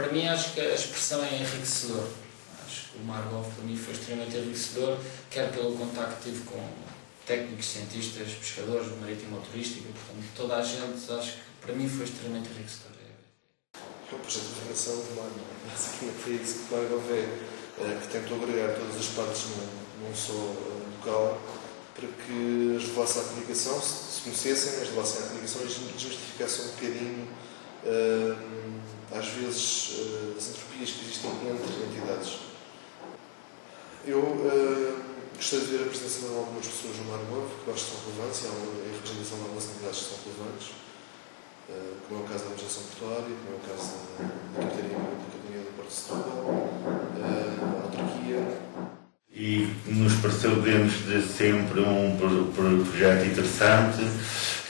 Para mim, acho que a expressão é enriquecedor. Acho que o Margov, para mim, foi extremamente enriquecedor, quer pelo contacto que tive com técnicos, cientistas, pescadores, marítimo-turística, portanto, toda a gente, acho que para mim foi extremamente enriquecedor. É um projeto de formação de Margov. Basicamente foi isso que Margov que tentou agregar todas as partes num só local, para que as levassem à comunicação, se conhecessem, as levassem à comunicação e desmistificassem um bocadinho, às vezes, as entropias que existem entre entidades. Eu gostaria de ver a presença de algumas pessoas no Margov, que eu acho que são relevantes, e a representação de algumas entidades que são relevantes, como é o caso da Administração Portuária, como é o caso da Capitania do Porto de Setúbal, a autarquia. E nos pareceu desde sempre um projeto interessante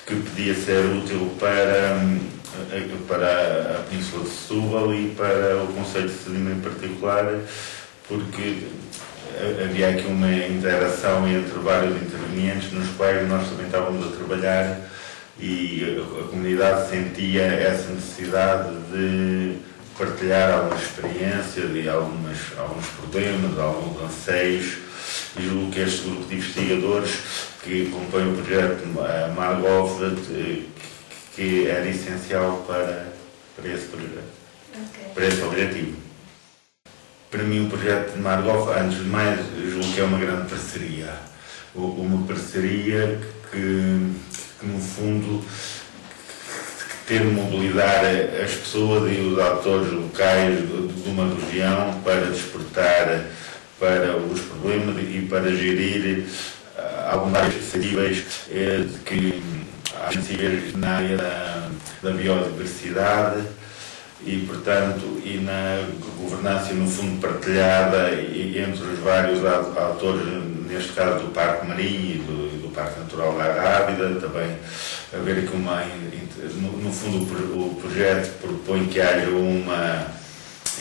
que podia ser útil para a Península de Setúbal e para o Concelho de Sesimbra em particular, porque havia aqui uma interação entre vários intervenientes nos quais nós também estávamos a trabalhar e a comunidade sentia essa necessidade de partilhar algumas experiências e alguns problemas, alguns anseios, e julgo que este grupo de investigadores que compõe o projeto Margov que era essencial para esse projeto, para esse objetivo. Para mim o projeto de Margov, antes de mais, julgo que é uma grande parceria. Uma parceria que no fundo ter de mobilizar as pessoas e os atores locais de uma região para despertar para os problemas e para gerir algumas iniciativas que há sensíveis na área da biodiversidade e, portanto, e na governança, no fundo, partilhada entre os vários atores, neste caso do Parque Marinho e do Parque Natural da Arrábida, também haver aqui no fundo o projeto propõe que haja uma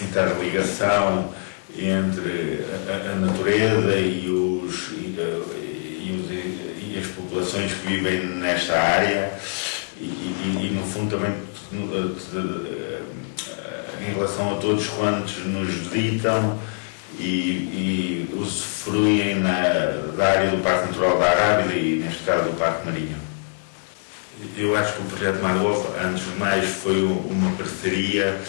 interligação entre a natureza e as populações que vivem nesta área e no fundo também em relação a todos quantos nos visitam e usufruem da área do Parque Natural da Arrábida e, neste caso, do Parque Marinho. Eu acho que o projeto Margov, antes de mais, foi uma parceria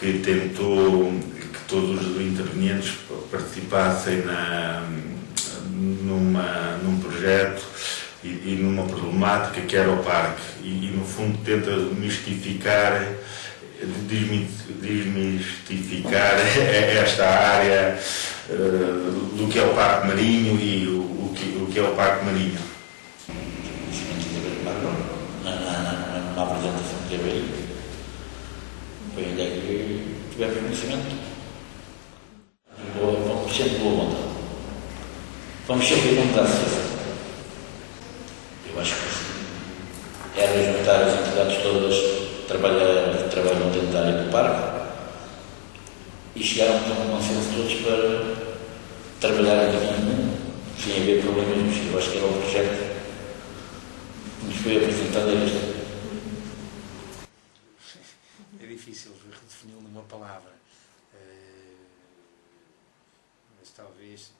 que tentou que todos os intervenientes participassem num projeto e numa problemática que era o parque e no fundo tenta desmistificar esta área do que é o Parque Marinho e o que é o Parque Marinho. Na apresentação que teve aí, foi ainda que tivemos conhecimento. Vamos sempre boa vontade. Vamos sempre juntar a situação. Eu acho que era juntar as entidades todas que trabalham dentro da área do parque e chegaram a um consenso todos para trabalhar em caminho sem haver problemas nenhum. Eu acho que era o projeto que nos foi apresentado este. É difícil redefini-lo numa palavra, mas talvez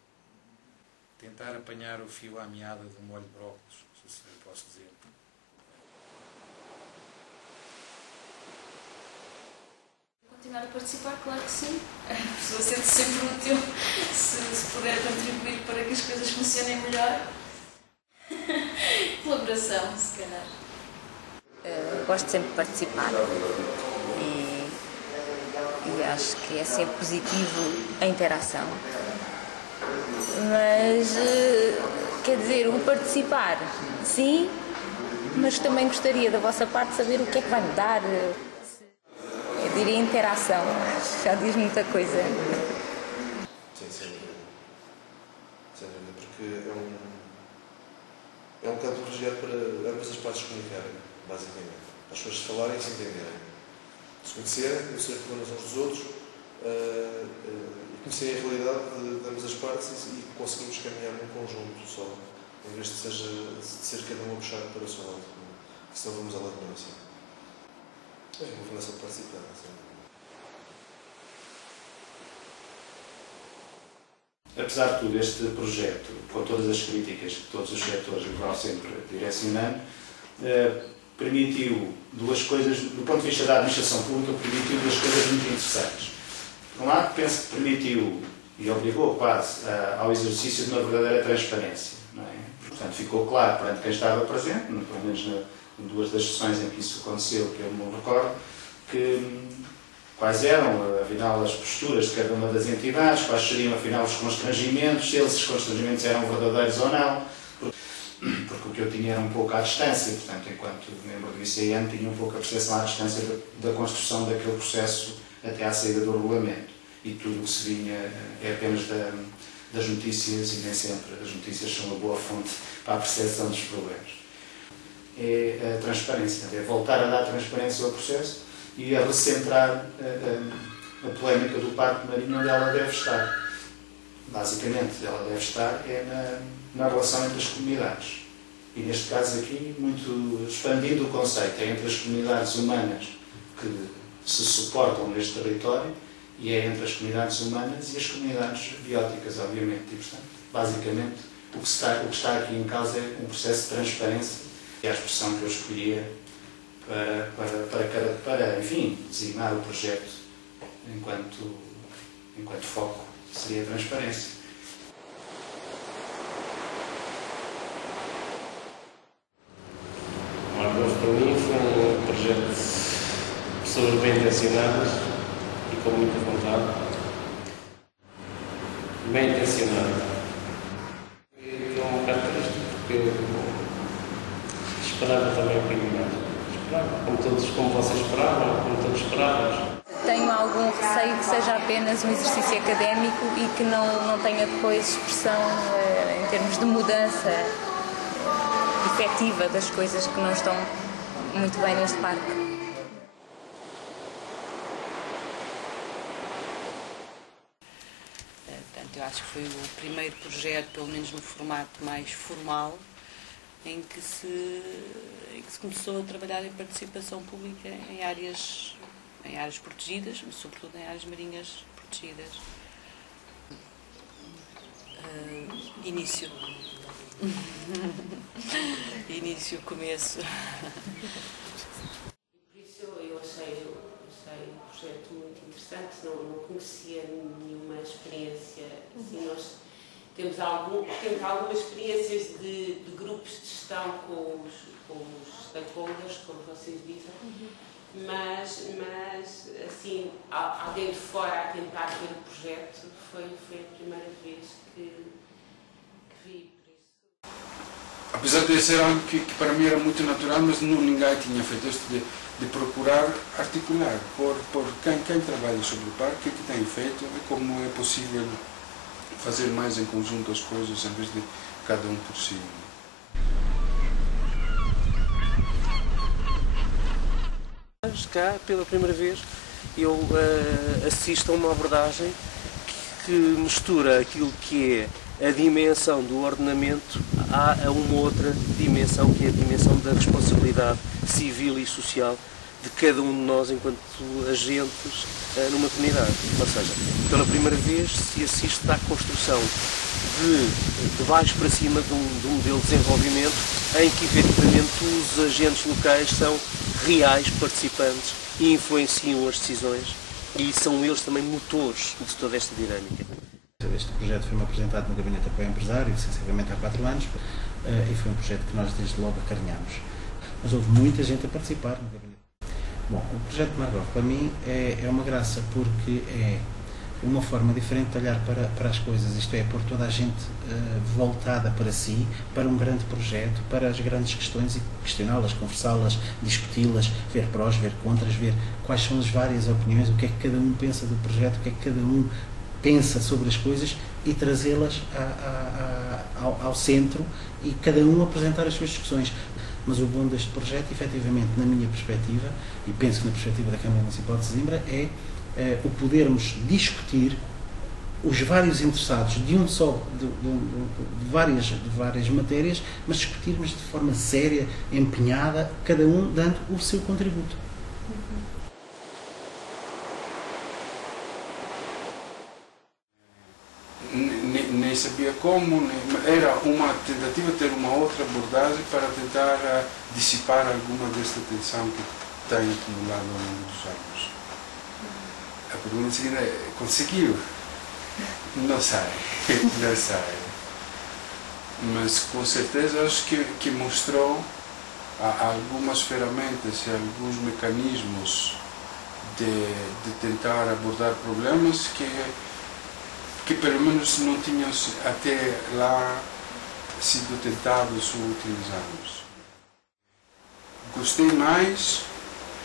tentar apanhar o fio à meada do molho de brócolis, se assim eu posso dizer. Continuar a participar, claro que sim. A pessoa sente-se sempre útil se puder contribuir para que as coisas funcionem melhor. Colaboração, se calhar. Gosto sempre de participar e acho que é sempre positivo a interação. Mas, quer dizer, o participar, sim, mas também gostaria da vossa parte saber o que é que vai mudar. Eu diria interação, já diz muita coisa. Sim, sem dúvida. Sem dúvida, porque é um campo privilegiado para ambas as partes comunicarem, basicamente. As pessoas se falarem e se entenderem. Se conhecerem, conhecerem problemas uns dos outros e conhecerem a realidade de ambas as partes e conseguimos caminhar num conjunto só, em vez de ser cada um a puxar para o seu lado. Senão vamos à lado não assim. É uma governação participada, sim. apesar de tudo, este projeto, com todas as críticas que todos os setores vão sempre direcionando, permitiu duas coisas, do ponto de vista da administração pública, permitiu duas coisas muito interessantes. Por um lado, penso que permitiu e obrigou quase ao exercício de uma verdadeira transparência. Não é? Portanto, ficou claro perante quem estava presente, pelo menos em duas das sessões em que isso aconteceu, que eu me recordo, quais eram, afinal, as posturas de cada uma das entidades, quais seriam, afinal, os constrangimentos, se esses constrangimentos eram verdadeiros ou não, porque o que eu tinha era um pouco à distância, portanto, enquanto membro do ICN, tinha um pouco a percepção à distância da construção daquele processo até à saída do regulamento. E tudo o que se vinha é apenas das notícias, e nem sempre as notícias são uma boa fonte para a percepção dos problemas. É a transparência, é voltar a dar transparência ao processo e a recentrar a polémica do Parque Marinho onde ela deve estar. Basicamente, ela deve estar na relação entre as comunidades. E neste caso aqui, muito expandindo o conceito, é entre as comunidades humanas que se suportam neste território e é entre as comunidades humanas e as comunidades bióticas, obviamente. E, portanto, basicamente, o que está aqui em causa é um processo de transparência, que é a expressão que eu escolhia para enfim, designar o projeto enquanto foco, seria a transparência. O Margov, para mim, foi um projeto de pessoas bem intencionadas e com muita vontade. Bem intencionado. É um bocado triste, porque eu esperava também um bocadinho mais. Esperava, como vocês esperavam, como todos esperávamos. Tenho algum receio que seja apenas um exercício académico e que não tenha depois expressão em termos de mudança efetiva das coisas que não estão muito bem neste parque. Portanto, eu acho que foi o primeiro projeto, pelo menos no formato mais formal, em que se começou a trabalhar em participação pública em áreas protegidas, mas sobretudo em áreas marinhas protegidas. Início, começo. Por isso eu achei o projeto muito interessante, não conhecia nenhuma experiência. Assim, nós temos algumas experiências de grupos de gestão com os stakeholders, como vocês dizem, mas assim, alguém de fora a tentar ver o projeto foi a primeira vez que vi. Apesar de ser algo que para mim era muito natural, mas ninguém tinha feito isto de procurar articular por quem trabalha sobre o parque, o que tem feito e como é possível fazer mais em conjunto as coisas em vez de cada um por si. Cá, pela primeira vez, eu assisto a uma abordagem que mistura aquilo que é a dimensão do ordenamento a uma outra dimensão, que é a dimensão da responsabilidade civil e social de cada um de nós enquanto agentes numa comunidade. Ou seja, pela primeira vez se assiste à construção de baixo para cima de um modelo de desenvolvimento em que efetivamente os agentes locais são reais participantes e influenciam as decisões e são eles também motores de toda esta dinâmica. Este projeto foi-me apresentado no Gabinete de Apoio Empresário, sensivelmente há 4 anos, e foi um projeto que nós desde logo acarinhámos. Mas houve muita gente a participar no Gabinete. Bom, o projeto de Margov para mim é uma graça porque é uma forma diferente de olhar para as coisas, isto é, pôr toda a gente voltada para si, para um grande projeto, para as grandes questões e questioná-las, conversá-las, discuti-las, ver prós, ver contras, ver quais são as várias opiniões, o que é que cada um pensa do projeto, o que é que cada um pensa sobre as coisas e trazê-las ao centro e cada um apresentar as suas discussões. Mas o bom deste projeto, efetivamente, na minha perspectiva, e penso que na perspectiva da Câmara Municipal de Sesimbra, é o podermos discutir os vários interessados de várias matérias, mas discutirmos de forma séria, empenhada, cada um dando o seu contributo. como, era uma tentativa de ter uma outra abordagem para tentar dissipar alguma desta tensão que tem acumulado ao longo dos anos. A pergunta seguinte é, conseguiu? Não sei, não sei. Mas com certeza acho que mostrou algumas ferramentas e alguns mecanismos de tentar abordar problemas que pelo menos não tinham até lá sido tentados ou utilizados. Gostei mais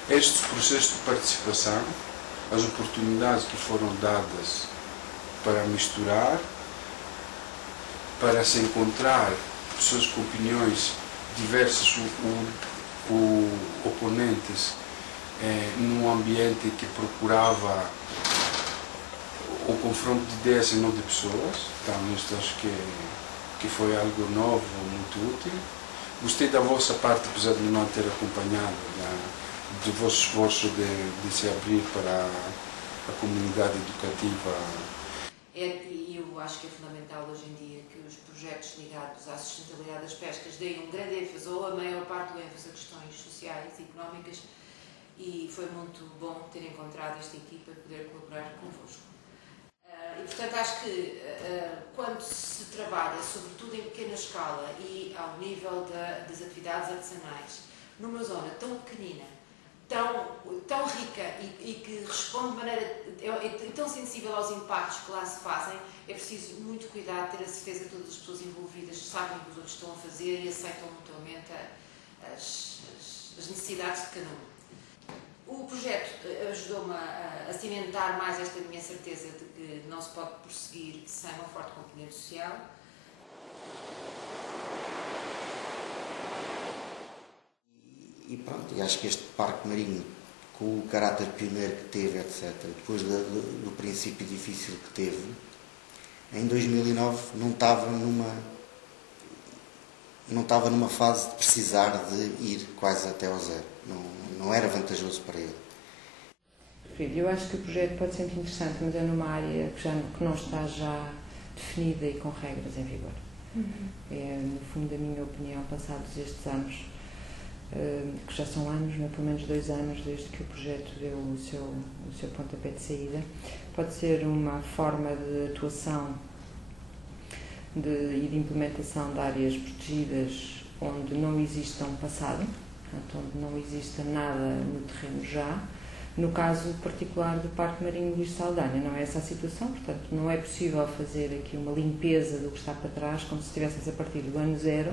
estes processos de participação, as oportunidades que foram dadas para misturar, para se encontrar pessoas com opiniões diversas ou oponentes num ambiente que procurava o confronto de ideias e não de pessoas. Então isto acho que foi algo novo, muito útil. Gostei da vossa parte, apesar de não ter acompanhado, do vosso esforço de se abrir para a comunidade educativa. E eu acho que é fundamental hoje em dia que os projetos ligados à sustentabilidade das pescas deem um grande ênfase, ou a maior parte do ênfase, a questões sociais e económicas, e foi muito bom ter encontrado esta equipa e poder colaborar convosco. E portanto acho que quando se trabalha, sobretudo em pequena escala e ao nível das atividades artesanais, numa zona tão pequenina, tão rica e que responde de maneira tão sensível aos impactos que lá se fazem, é preciso muito cuidado, ter a certeza que todas as pessoas envolvidas sabem o que os outros estão a fazer e aceitam mutuamente as necessidades de cada um. O projeto ajudou-me a cimentar mais esta minha certeza de que não se pode prosseguir sem uma forte componente social. E pronto, e acho que este parque marinho, com o caráter pioneiro que teve, etc., depois do princípio difícil que teve, em 2009 não estava numa fase de precisar de ir quase até ao zero. Não era vantajoso para ele. Eu acho que o projeto pode ser muito interessante, mas é numa área que não está já definida e com regras em vigor. É, no fundo, a minha opinião, passados estes anos, que já são anos, não é? Pelo menos 2 anos desde que o projeto deu o seu pontapé de saída, pode ser uma forma de atuação e de implementação de áreas protegidas onde não exista um passado, portanto, onde não exista nada no terreno já. No caso particular do Parque Marinho Luís Saldanha, não é essa a situação, portanto, não é possível fazer aqui uma limpeza do que está para trás, como se estivéssemos a partir do ano zero,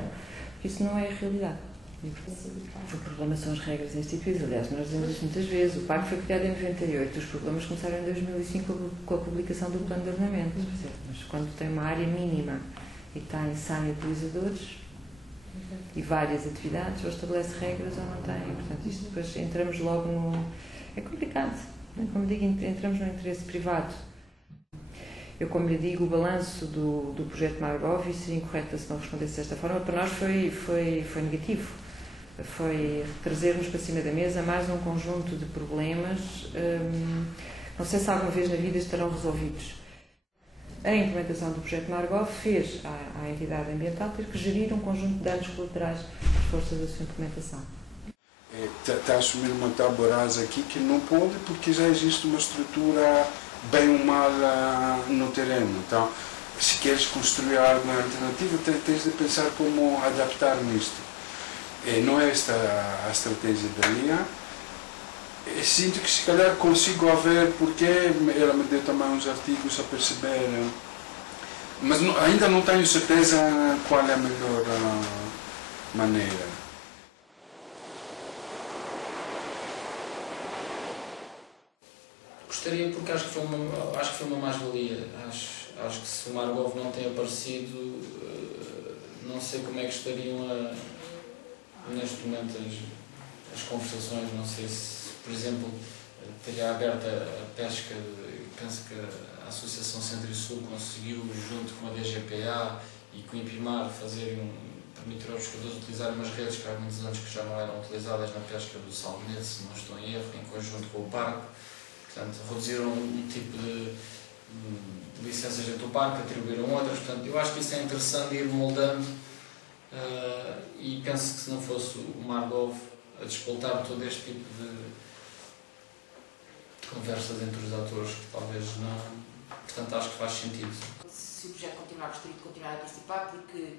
porque isso não é a realidade. O problema são as regras instituídas. Aliás, nós dizemos isso muitas vezes. O parque foi criado em 98, os problemas começaram em 2005 com a publicação do plano de ordenamento. Mas quando tem uma área mínima e tem 100 utilizadores e várias atividades, ou estabelece regras ou não tem. Portanto, isto depois entramos logo no... É complicado. Como digo, entramos no interesse privado. Eu, como lhe digo, o balanço do projeto Margov, e seria incorreto se não respondesse desta forma, para nós foi negativo. Foi trazer-nos para cima da mesa mais um conjunto de problemas, não sei se alguma vez na vida estarão resolvidos. A implementação do projeto Margov fez à entidade ambiental ter que gerir um conjunto de danos colaterais por força da sua implementação. Está a assumir uma tábua rasa aqui que não pode porque já existe uma estrutura bem ou mal no terreno. Então, se queres construir algo alternativo, tens de pensar como adaptar nisto. Não é esta a estratégia da linha. Sinto que se calhar consigo ver porque ela me deu também uns artigos a perceber, mas ainda não tenho certeza qual é a melhor maneira. Gostaria, porque acho que foi uma mais-valia. Acho que se o Margov não tem aparecido, não sei como é que estariam neste momento as conversações. Não sei se, por exemplo, teria aberta a pesca. Penso que a Associação Centro e Sul conseguiu, junto com a DGPA e com o IPIMAR, permitir aos pescadores utilizarem umas redes que há muitos anos que já não eram utilizadas na pesca do salmonete, se não estou em erro, em conjunto com o parque. Portanto, reduziram um tipo licenças dentro do parque, atribuíram outras. Portanto, eu acho que isso é interessante ir moldando e penso que se não fosse o Margov a despoltar todo este tipo de conversas entre os atores, que talvez não. Portanto, acho que faz sentido. Se o projeto continuar, gostaria de continuar a participar, porque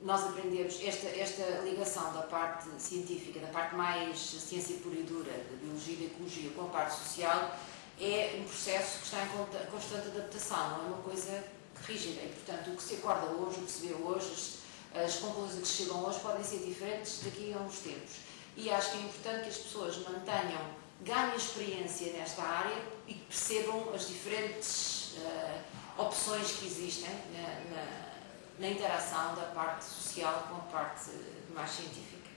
nós aprendemos esta ligação da parte científica, da parte mais ciência pura e dura, da biologia e da ecologia, com a parte social, é um processo que está em constante adaptação, não é uma coisa rígida. E, portanto, o que se acorda hoje, o que se vê hoje, as conclusões a que se chegam hoje podem ser diferentes daqui a uns tempos. E acho que é importante que as pessoas ganhem experiência nesta área e que percebam as diferentes opções que existem na interação da parte social com a parte mais científica.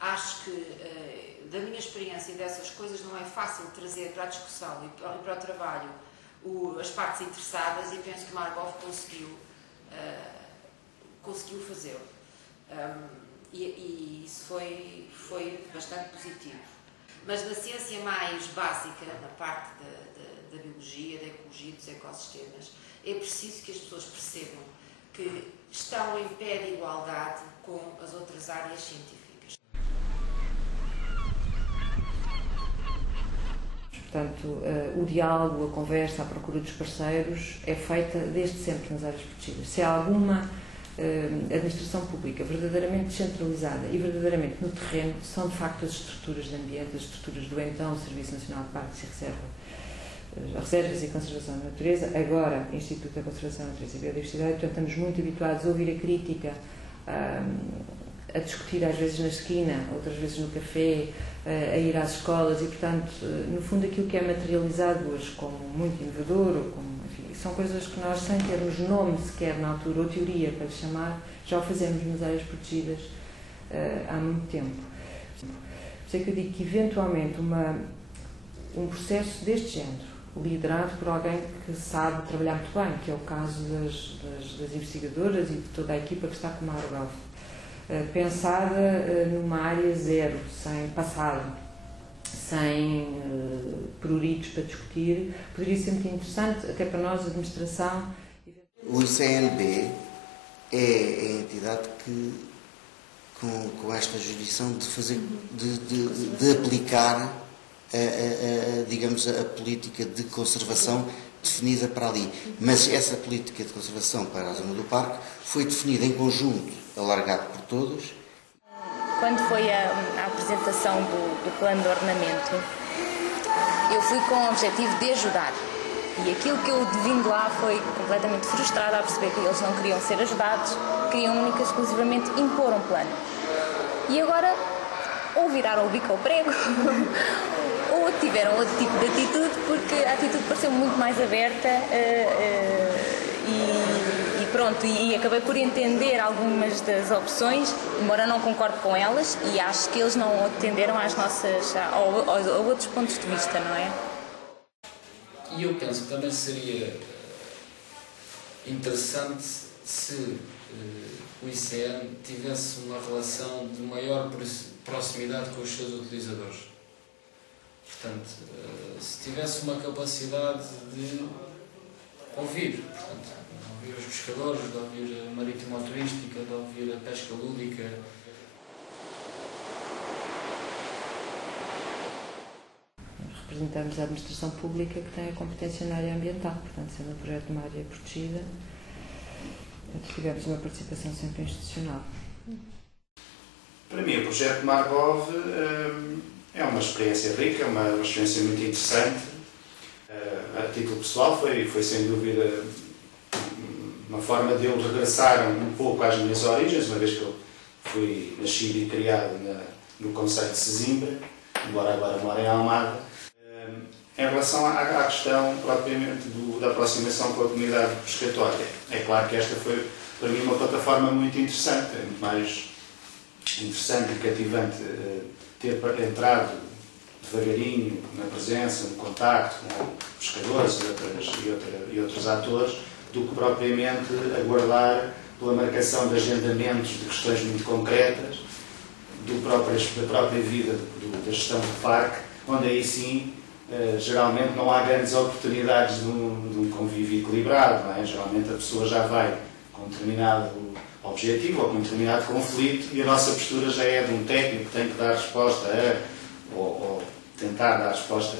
Acho que, da minha experiência dessas coisas, não é fácil trazer para a discussão e para o trabalho as partes interessadas, e penso que Margov conseguiu fazê-lo. E isso foi bastante positivo. Mas na ciência mais básica, na parte da biologia, da ecologia, dos ecossistemas, é preciso que as pessoas percebam que estão em pé de igualdade com as outras áreas científicas. Portanto, o diálogo, a conversa, a procura dos parceiros é feita desde sempre nas áreas protegidas. Se há alguma administração pública verdadeiramente descentralizada e verdadeiramente no terreno, são de facto as estruturas de ambiente, as estruturas do então Serviço Nacional de Parques e Reservas e Conservação da Natureza, agora Instituto da Conservação da Natureza e Biodiversidade. Portanto, estamos muito habituados a ouvir a crítica, a discutir às vezes na esquina, outras vezes no café, a ir às escolas e, portanto, no fundo aquilo que é materializado hoje como muito inovador, ou como, enfim, são coisas que nós, sem termos nome sequer na altura ou teoria para lhe chamar, já o fazemos nas áreas protegidas há muito tempo. Por isso é que eu digo que eventualmente um processo deste género, liderado por alguém que sabe trabalhar muito bem, que é o caso das investigadoras e de toda a equipa que está com a Margov, pensada numa área zero, sem passado, sem pruritos para discutir, poderia ser muito interessante, até para nós, a administração. O ICNB é a entidade que, com esta jurisdição de aplicar digamos, a política de conservação definida para ali. Mas essa política de conservação para a zona do parque foi definida em conjunto, alargado por todos. Quando foi a apresentação do plano de ordenamento, eu fui com o objetivo de ajudar. E aquilo que eu vindo lá foi completamente frustrada a perceber que eles não queriam ser ajudados, queriam única e exclusivamente impor um plano. E agora, ou viraram o bico ao prego, ou tiveram outro tipo de atitude, porque a atitude pareceu muito mais aberta e pronto, e acabei por entender algumas das opções, embora não concorde com elas, e acho que eles não atenderam às nossas, a outros pontos de vista, não é? E eu penso que também seria interessante se o ICN tivesse uma relação de maior proximidade com os seus utilizadores. Portanto, se tivesse uma capacidade de ouvir, portanto, de ouvir os pescadores, de ouvir a marítimo-turística, de ouvir a pesca lúdica. Representamos a administração pública que tem a competência na área ambiental, portanto, sendo um projeto de uma área protegida, tivemos uma participação sempre institucional. Para mim, o projeto Margov é uma experiência rica, uma experiência muito interessante. A título pessoal foi sem dúvida uma forma de eu regressar um pouco às minhas origens, uma vez que eu fui nascido e criado no concelho de Sesimbra, embora agora moro em Almada. Em relação à questão propriamente da aproximação com a comunidade pescatória, é claro que esta foi para mim uma plataforma muito interessante, é muito mais interessante e cativante ter entrado devagarinho na presença, no contacto com pescadores e outros atores, do que propriamente aguardar pela marcação de agendamentos de questões muito concretas, da própria vida da gestão do parque, onde aí sim geralmente não há grandes oportunidades de um convívio equilibrado, não é? Geralmente a pessoa já vai com um determinado objetivo ou com um determinado conflito e a nossa postura já é de um técnico que tem que dar resposta ou tentar dar resposta.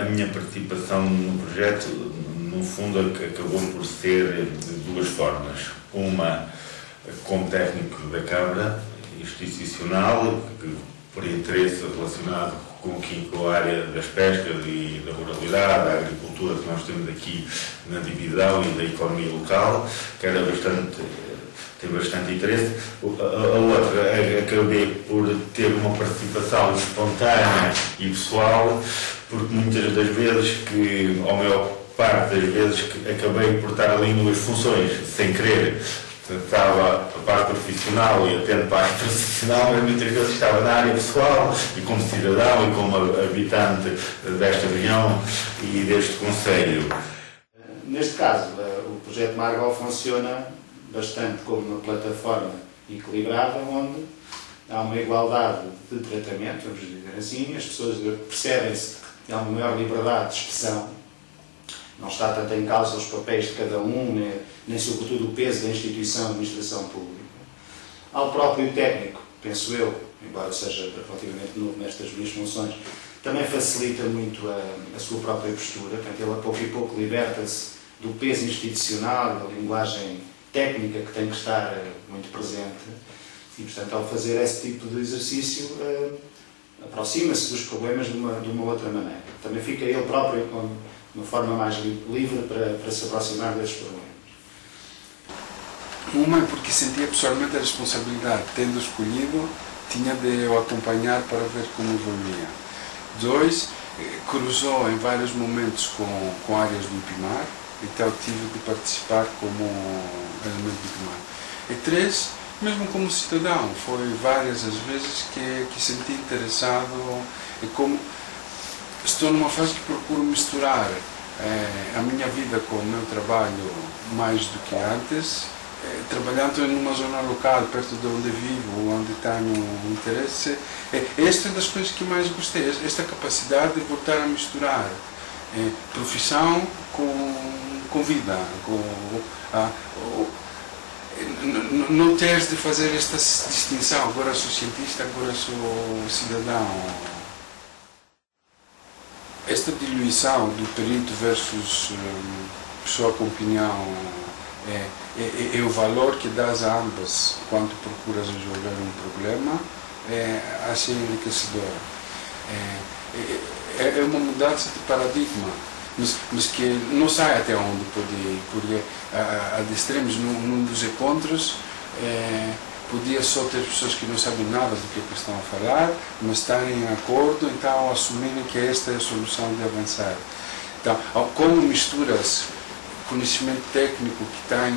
A minha participação no projeto, no fundo, acabou por ser de duas formas. Uma, como técnico da Câmara institucional, que por interesse relacionado com a área das pescas e da ruralidade, da agricultura que nós temos aqui na divisão e da economia local, que era tem bastante interesse. A outra, acabei por ter uma participação espontânea e pessoal, porque muitas das vezes, ou a maior parte das vezes, que acabei por estar ali em duas funções, sem querer. Estava a parte profissional e atendo a parte profissional, mas muitas vezes estava na área pessoal e como cidadão e como habitante desta região e deste concelho. Neste caso, o projeto Margol funciona bastante como uma plataforma equilibrada, onde há uma igualdade de tratamento, vamos dizer assim, as pessoas percebem-se que há uma maior liberdade de expressão, não está tanto em causa os papéis de cada um, nem sobretudo o peso da instituição de administração pública. Ao próprio técnico, penso eu, embora seja relativamente novo nestas minhas funções, também facilita muito a sua própria postura, portanto ele a pouco e pouco liberta-se do peso institucional, da linguagem técnica que tem que estar muito presente e, portanto, ao fazer esse tipo de exercício, aproxima-se dos problemas de uma outra maneira. Também fica ele próprio com uma forma mais livre para se aproximar desses problemas. Uma é porque sentia pessoalmente a responsabilidade, tendo escolhido, tinha de o acompanhar para ver como evoluía. Dois, cruzou em vários momentos com áreas do IPMAR, então tive de participar como elemento do IPMAR. E três, mesmo como cidadão, foi várias as vezes que senti interessado e como estou numa fase que procuro misturar a minha vida com o meu trabalho mais do que antes, trabalhando numa zona local, perto de onde vivo, onde tenho interesse. Esta é das coisas que mais gostei, esta capacidade de voltar a misturar profissão com vida, não teres de fazer esta distinção, agora sou cientista, agora sou cidadão. Esta diluição do perito versus pessoa com opinião é o valor que dás a ambas quando procuras resolver um problema, acho enriquecedor. É uma mudança de paradigma, mas que não sai até onde pode ir, porque a extremos num dos encontros podia só ter pessoas que não sabem nada do que estão a falar, mas estão em acordo, então assumirem que esta é a solução de avançar. Então, como misturas conhecimento técnico que tem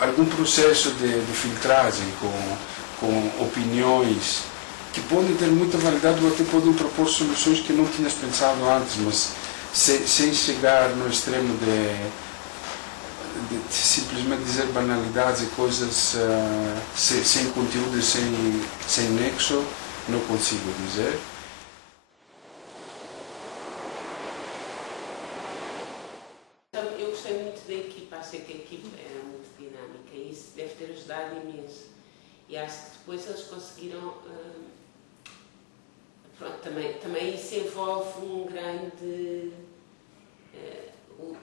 algum processo de filtragem com opiniões que podem ter muita validade ou até podem propor soluções que não tinhas pensado antes, mas sem chegar no extremo de simplesmente dizer banalidades e coisas sem conteúdo e sem nexo, não consigo dizer. Eu gostei muito da equipa, achei que a equipa era muito dinâmica e isso deve ter ajudado imenso. E acho que depois eles conseguiram... pronto, também isso envolve um grande...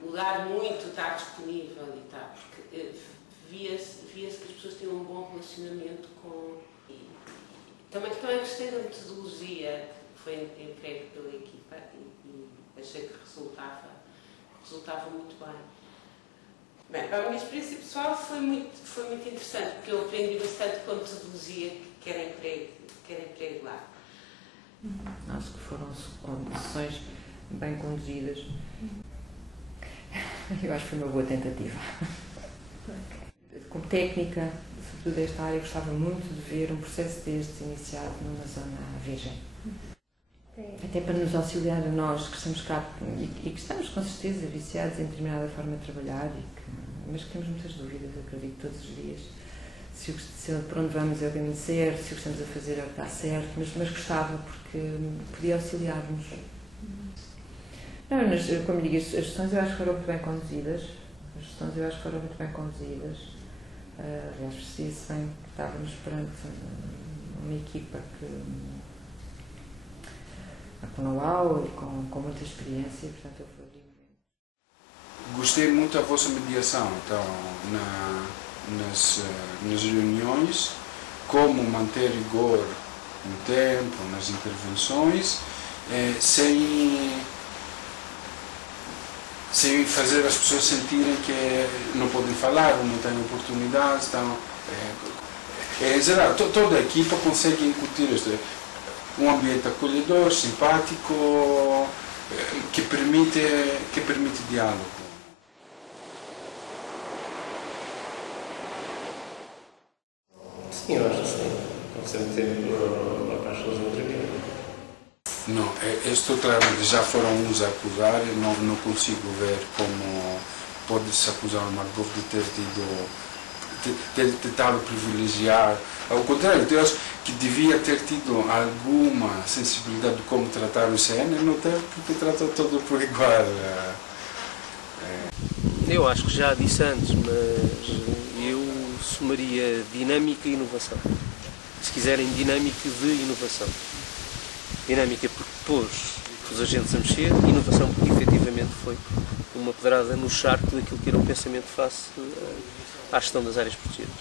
o dar muito, estar disponível e tal, porque via-se que as pessoas tinham um bom relacionamento com... Também gostei da metodologia que foi entregue pela equipa e achei que resultava muito bem. Bem, a minha experiência pessoal foi muito interessante, porque eu aprendi bastante com a metodologia que era emprego lá. Acho que foram sessões bem conduzidas. Eu acho que foi uma boa tentativa. Como técnica, sobretudo desta área, gostava muito de ver um processo destes iniciado numa zona virgem. Até para nos auxiliar a nós que estamos cá e que estamos com certeza viciados em determinada forma de trabalhar, mas que temos muitas dúvidas, acredito, todos os dias, para onde vamos é o caminho certo, se o que estamos a fazer é o que está certo, mas gostava porque podia auxiliar-nos. Não, mas, como digo, as gestões eu acho que foram muito bem conduzidas. Aliás, percebi-se bem que estávamos perante uma equipa com know-how e com muita experiência, portanto eu fui. Gostei muito da vossa mediação, então, nas reuniões, como manter rigor no tempo, nas intervenções, sem fazer as pessoas sentirem que não podem falar ou não têm oportunidades. Então, em geral, toda a equipa consegue incutir um ambiente acolhedor, simpático, que permite diálogo. Sim, eu acho que sim. Consegue ter para as pessoas intervirem. Não, isto claramente já foram uns a acusar, não consigo ver como pode-se acusar o Markov de ter tentado privilegiar. Ao contrário, eu acho que devia ter tido alguma sensibilidade de como tratar o ICN, não teve, porque trata todo por igual. Eu acho que já disse antes, mas eu somaria dinâmica e inovação. Se quiserem, dinâmica de inovação. Dinâmica porque pôs os agentes a mexer, inovação porque efetivamente foi uma pedrada no charco daquilo que era o pensamento face à gestão das áreas protegidas.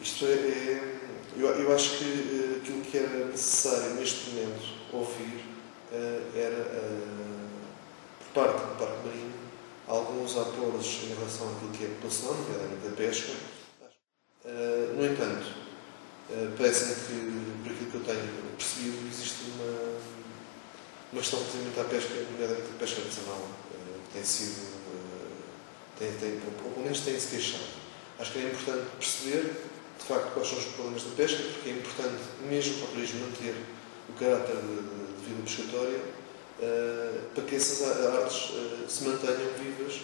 Isto eu acho que aquilo que era necessário neste momento ouvir era, por parte do Parque Marinho, alguns aporos em relação àquilo que é a população, nomeadamente da pesca. No entanto, parece-me que, por aquilo que eu tenho percebido, existe uma questão relativamente à pesca, nomeadamente a pesca artesanal, que tem sido, ou pelo menos tem-se queixado. Acho que é importante perceber, de facto, quais são os problemas da pesca, porque é importante, mesmo para o turismo, manter o caráter de vida pescatória, para que essas artes se mantenham vivas,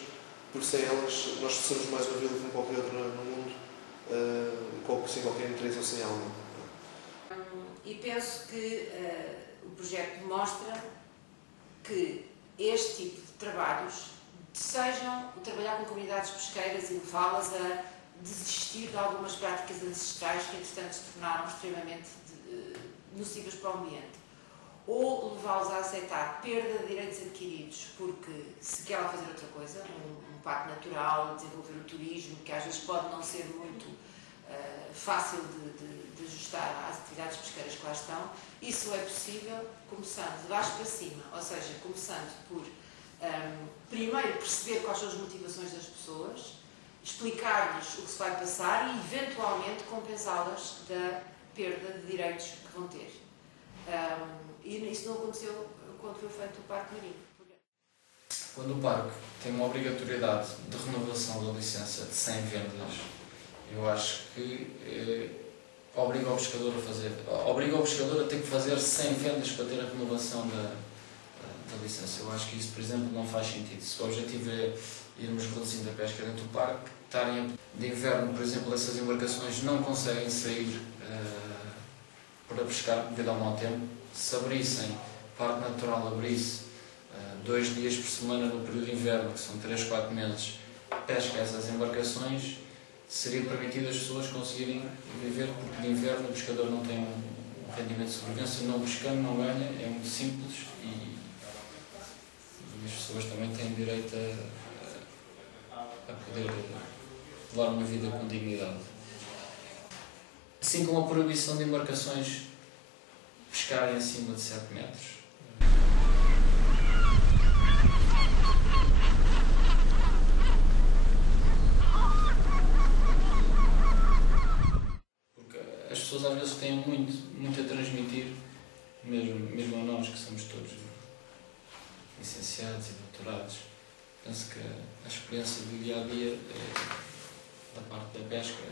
porque sem elas nós somos mais uma vila como qualquer outra no mundo, sem qualquer interesse ou sem alma. E penso que o projeto demonstra que este tipo de trabalhos sejam trabalhar com comunidades pesqueiras e levá-las a desistir de algumas práticas ancestrais que, entretanto, se tornaram extremamente nocivas para o ambiente, ou levá-los a aceitar perda de direitos adquiridos porque se quer lá fazer outra coisa, um parque natural, desenvolver o turismo, que às vezes pode não ser muito fácil de ajustar às atividades pesqueiras que lá estão. Isso é possível começando de baixo para cima, ou seja, começando por primeiro perceber quais são as motivações das pessoas, explicar-lhes o que se vai passar e eventualmente compensá-las da perda de direitos que vão ter. E isso não aconteceu quando foi feito o Parque Marinho. Quando o parque tem uma obrigatoriedade de renovação da licença de 100 vendas, eu acho que obriga o pescador a ter que fazer 100 vendas para ter a renovação da licença. Eu acho que isso, por exemplo, não faz sentido. Se o objetivo é irmos reduzindo a pesca dentro do parque, estarem de inverno, por exemplo, essas embarcações não conseguem sair para pescar devido ao mau tempo. Se abrissem, o Parque Natural abrisse 2 dias por semana no período de inverno, que são 3-4 meses, pesca essas embarcações, seria permitido as pessoas conseguirem viver, porque de inverno o pescador não tem um rendimento de sobrevivência, não pescando, não ganha, é muito simples e as pessoas também têm direito a poder levar uma vida com dignidade. Assim como a proibição de embarcações pescarem acima de 7 metros. Porque as pessoas às vezes têm muito a transmitir, mesmo a nós que somos todos licenciados e doutorados. Penso que a experiência do dia-a-dia da parte da pesca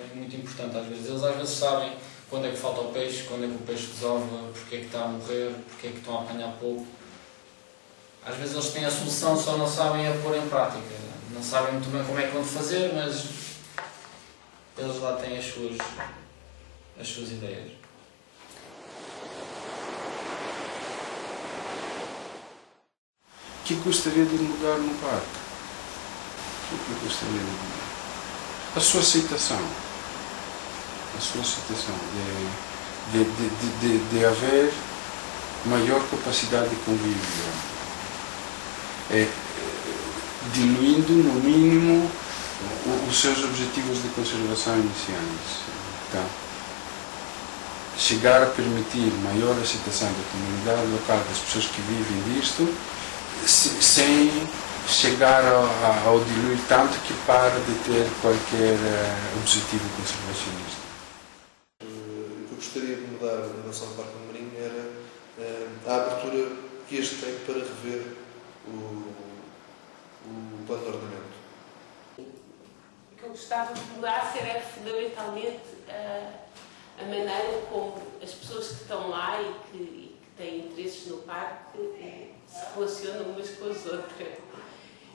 é muito importante às vezes. Eles às vezes sabem quando é que falta o peixe, quando é que o peixe desova, porque é que está a morrer, porque é que estão a apanhar pouco. Às vezes eles têm a solução, só não sabem a pôr em prática. Não sabem muito bem como é que vão fazer, mas eles lá têm as suas ideias. O que gostaria de mudar no parque? O que gostaria de mudar? A sua aceitação. A sua aceitação de haver maior capacidade de convívio. Diluindo, no mínimo, os seus objetivos de conservação iniciais. Então, chegar a permitir maior aceitação da comunidade local, das pessoas que vivem disto, sem chegar ao diluir tanto que para de ter qualquer objetivo conservacionista. O que eu gostaria de mudar em relação ao Parque Marinho era a abertura que este tem para rever o plano de ordenamento. O que eu gostava de mudar era fundamentalmente a maneira como as pessoas que estão lá e que têm interesses no parque se relacionam umas com as outras.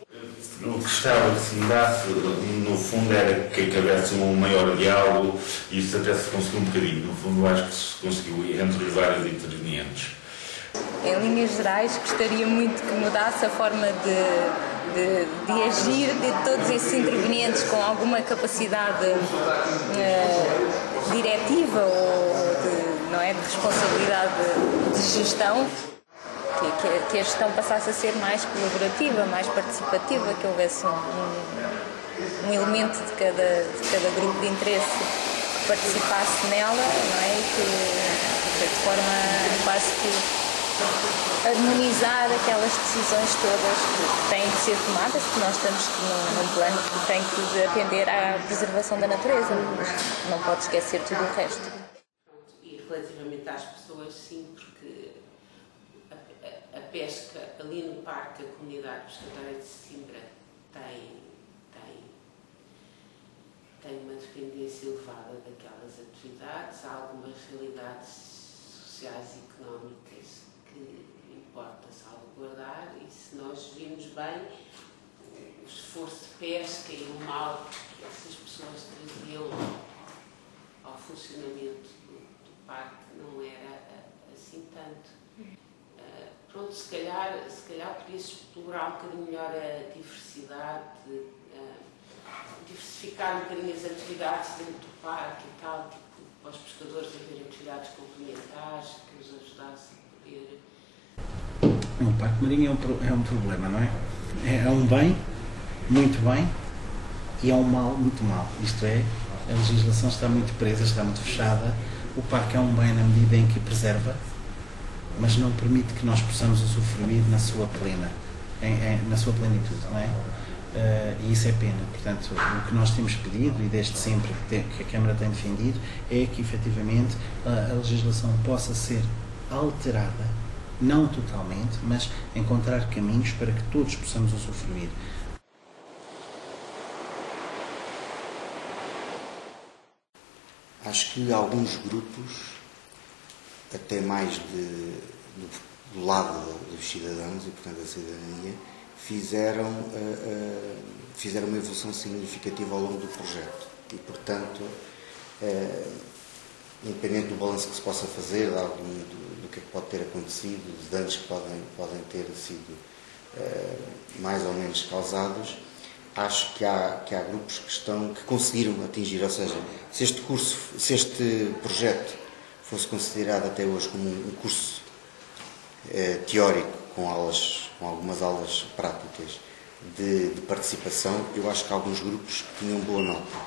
O que gostava que se mudasse, no fundo, era que houvesse um maior diálogo e isso até se conseguiu um bocadinho. No fundo, acho que se conseguiu entre os vários intervenientes. Em linhas gerais, gostaria muito que mudasse a forma de agir de todos esses intervenientes com alguma capacidade diretiva ou de responsabilidade de gestão. Que a gestão passasse a ser mais colaborativa, mais participativa, que houvesse um elemento de cada grupo de interesse que participasse nela, não é? E que de forma quase que harmonizar aquelas decisões todas que têm de ser tomadas, porque nós estamos num plano que tem que atender à preservação da natureza, não pode esquecer tudo o resto. E relativamente às pessoas, sim, porque a pesca ali no parque, a comunidade pescatória de Sesimbra tem uma dependência elevada daquelas atividades. Há algumas realidades sociais e económicas que importa salvaguardar e se nós vimos bem o esforço de pesca e o mal que essas pessoas traziam ao funcionamento do parque não era assim tanto. Pronto, se calhar podia-se explorar um bocadinho melhor a diversidade, diversificar um bocadinho as atividades dentro do parque e tal, tipo, para os pescadores terem atividades complementares que os ajudassem a poder... O Parque Marinho é um problema, não é? É um bem, muito bem, e é um mal, muito mal. Isto é, a legislação está muito presa, está muito fechada. O parque é um bem na medida em que preserva, mas não permite que nós possamos usufruir na sua plena, na sua plenitude, não é? E isso é pena. Portanto, o que nós temos pedido, e desde sempre que a Câmara tem defendido, é que efetivamente a legislação possa ser alterada, não totalmente, mas encontrar caminhos para que todos possamos usufruir. Acho que alguns grupos, até mais do lado dos cidadãos e, portanto, da cidadania, fizeram uma evolução significativa ao longo do projeto. E, portanto, independente do balanço que se possa fazer, do que é que pode ter acontecido, dos danos que podem ter sido mais ou menos causados, acho que há grupos que conseguiram atingir, ou seja, se este projeto fosse considerado até hoje como um curso teórico com algumas aulas práticas de participação, eu acho que alguns grupos tinham boa nota.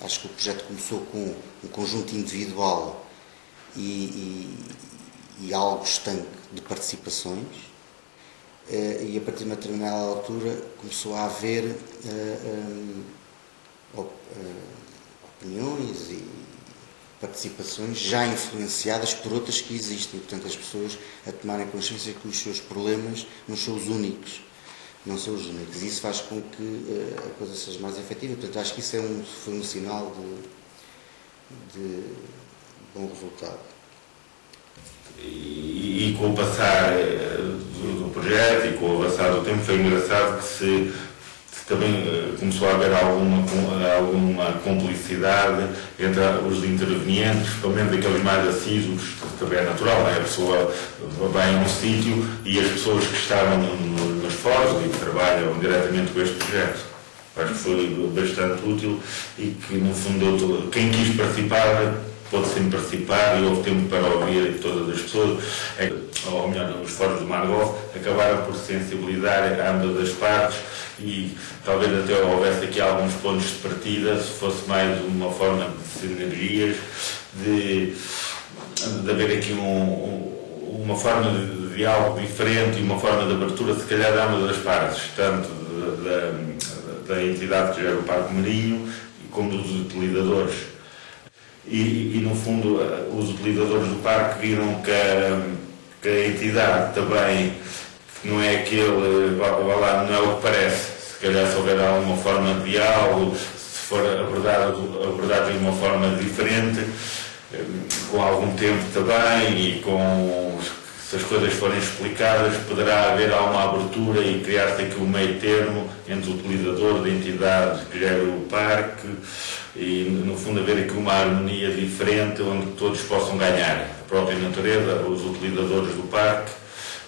Acho que o projeto começou com um conjunto individual e algo estanque de participações, e a partir de uma determinada altura começou a haver opiniões e participações já influenciadas por outras que existem, portanto as pessoas a tomarem consciência que os seus problemas não são os únicos, e isso faz com que a coisa seja mais efetiva. Portanto, acho que isso foi um sinal de bom resultado. e com o passar do projeto e com o avançar do tempo foi engraçado que se também começou a haver alguma complicidade entre os intervenientes, pelo menos aqueles mais assíduos, que também é natural, não é? A pessoa vai a um sítio e as pessoas que estavam nos fóruns e que trabalham diretamente com este projeto. Acho que foi bastante útil e que, no fundo, quem quis participar pode sempre participar e houve tempo para ouvir todas as pessoas. Ou melhor, os fóruns do Margov acabaram por sensibilizar ambas as partes e talvez até houvesse aqui alguns pontos de partida, se fosse mais uma forma de sinergias, de haver aqui uma forma de diálogo diferente e uma forma de abertura, se calhar, de ambas as partes, tanto da entidade que gera o Parque Marinho como dos utilizadores. E no fundo, os utilizadores do parque viram que a entidade também não é aquele, não é o que parece. Se calhar, se houver alguma forma de diálogo, se for abordado de uma forma diferente, com algum tempo também e se as coisas forem explicadas, poderá haver alguma abertura e criar-se aqui um meio termo entre o utilizador da entidade que gera o parque e, no fundo, haver aqui uma harmonia diferente onde todos possam ganhar. A própria natureza, os utilizadores do parque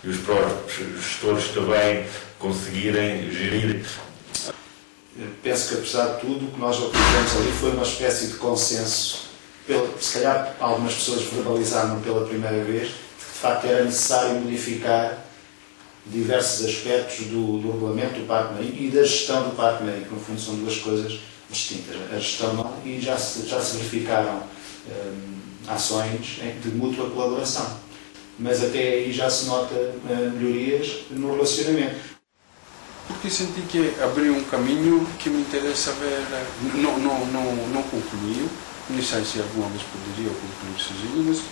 e os próprios gestores também conseguirem gerir. Penso que, apesar de tudo, o que nós obtivemos ali foi uma espécie de consenso. Se calhar algumas pessoas verbalizaram pela primeira vez que, de facto, era necessário modificar diversos aspectos do regulamento do Parque Marinho e da gestão do Parque Marinho, que, no fundo, são duas coisas distintas. A gestão não, e já se verificaram ações de mútua colaboração. Mas até aí já se nota melhorias no relacionamento. Porque senti que abriu um caminho que me interessa ver. Não concluiu, não sei se alguma vez poderia concluir sozinho, mas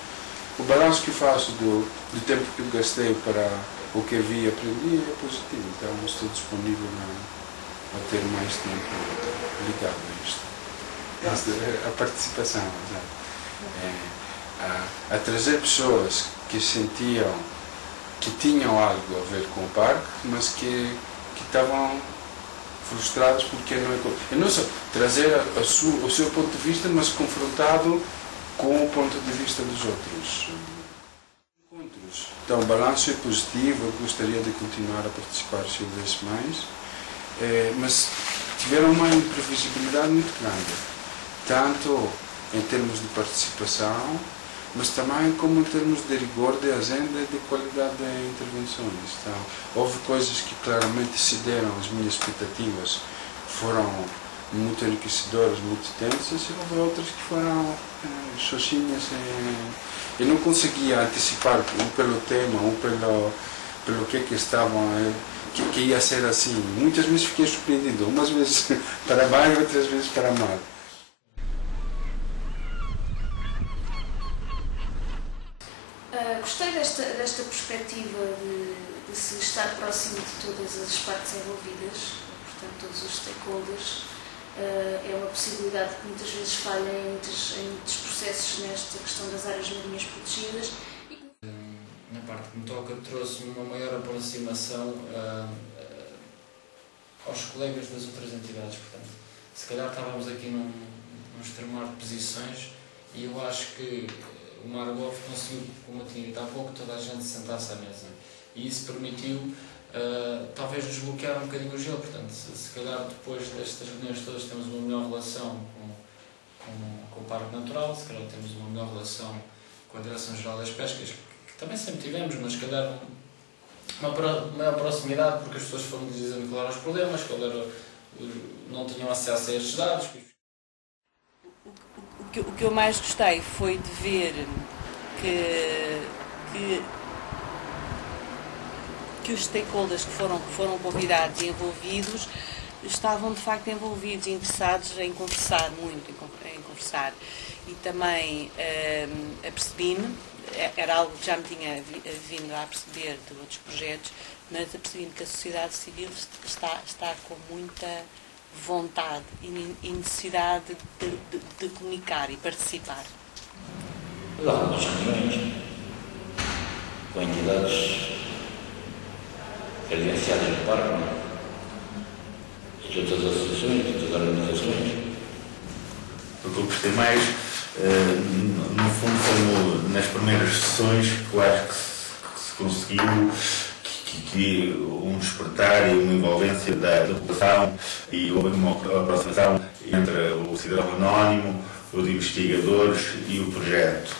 o balanço que faço do tempo que eu gastei para o que vi e aprendi é positivo. Então estou disponível a ter mais tempo ligado a isto. A participação, a trazer pessoas que sentiam que tinham algo a ver com o parque, mas que estavam frustrados porque não é... E não só trazer o seu ponto de vista, mas confrontado com o ponto de vista dos outros. Então o balanço é positivo, eu gostaria de continuar a participar se houvesse mais, mas tiveram uma imprevisibilidade muito grande, tanto em termos de participação, mas também como em termos de rigor de agenda e de qualidade de intervenções. Então, houve coisas que claramente excederam as minhas expectativas, foram muito enriquecedoras, muito tensas, e houve outras que foram xoxinhas. Eu não conseguia antecipar um pelo tema, um pelo que estavam, que ia ser assim. Muitas vezes fiquei surpreendido, umas vezes para bem, outras vezes para mal. Gostei desta perspectiva de se estar próximo de todas as partes envolvidas, portanto todos os stakeholders. É uma possibilidade que muitas vezes falha em muitos processos nesta questão das áreas marinhas protegidas. Na parte que me toca, trouxe uma maior aproximação aos colegas das outras entidades. Portanto, se calhar estávamos aqui num extremar de posições e eu acho que o Margov conseguiu, como eu tinha dito há pouco, toda a gente se sentasse à mesa. E isso permitiu, talvez, desbloquear um bocadinho o gelo. Portanto, se calhar depois destas reuniões todas temos uma melhor relação com o Parque Natural, se calhar temos uma melhor relação com a Direção-Geral das Pescas, que também sempre tivemos, mas se calhar uma maior proximidade, porque as pessoas foram dizendo qual eram os problemas, não tinham acesso a estes dados. O que eu mais gostei foi de ver que os stakeholders que foram convidados e envolvidos estavam de facto envolvidos e interessados em conversar muito, em conversar. E também apercebi-me, era algo que já me tinha vindo a perceber de outros projetos, mas apercebi-me que a sociedade civil está com muita vontade e necessidade de comunicar e participar. Algumas reuniões com entidades credenciadas do parque, e todas as associações, todas as organizações. O que eu gostei mais, no fundo, foi nas primeiras sessões que eu acho que se conseguiu que um despertar e uma envolvência da população, e houve uma aproximação entre o cidadão anónimo, os investigadores e o projeto.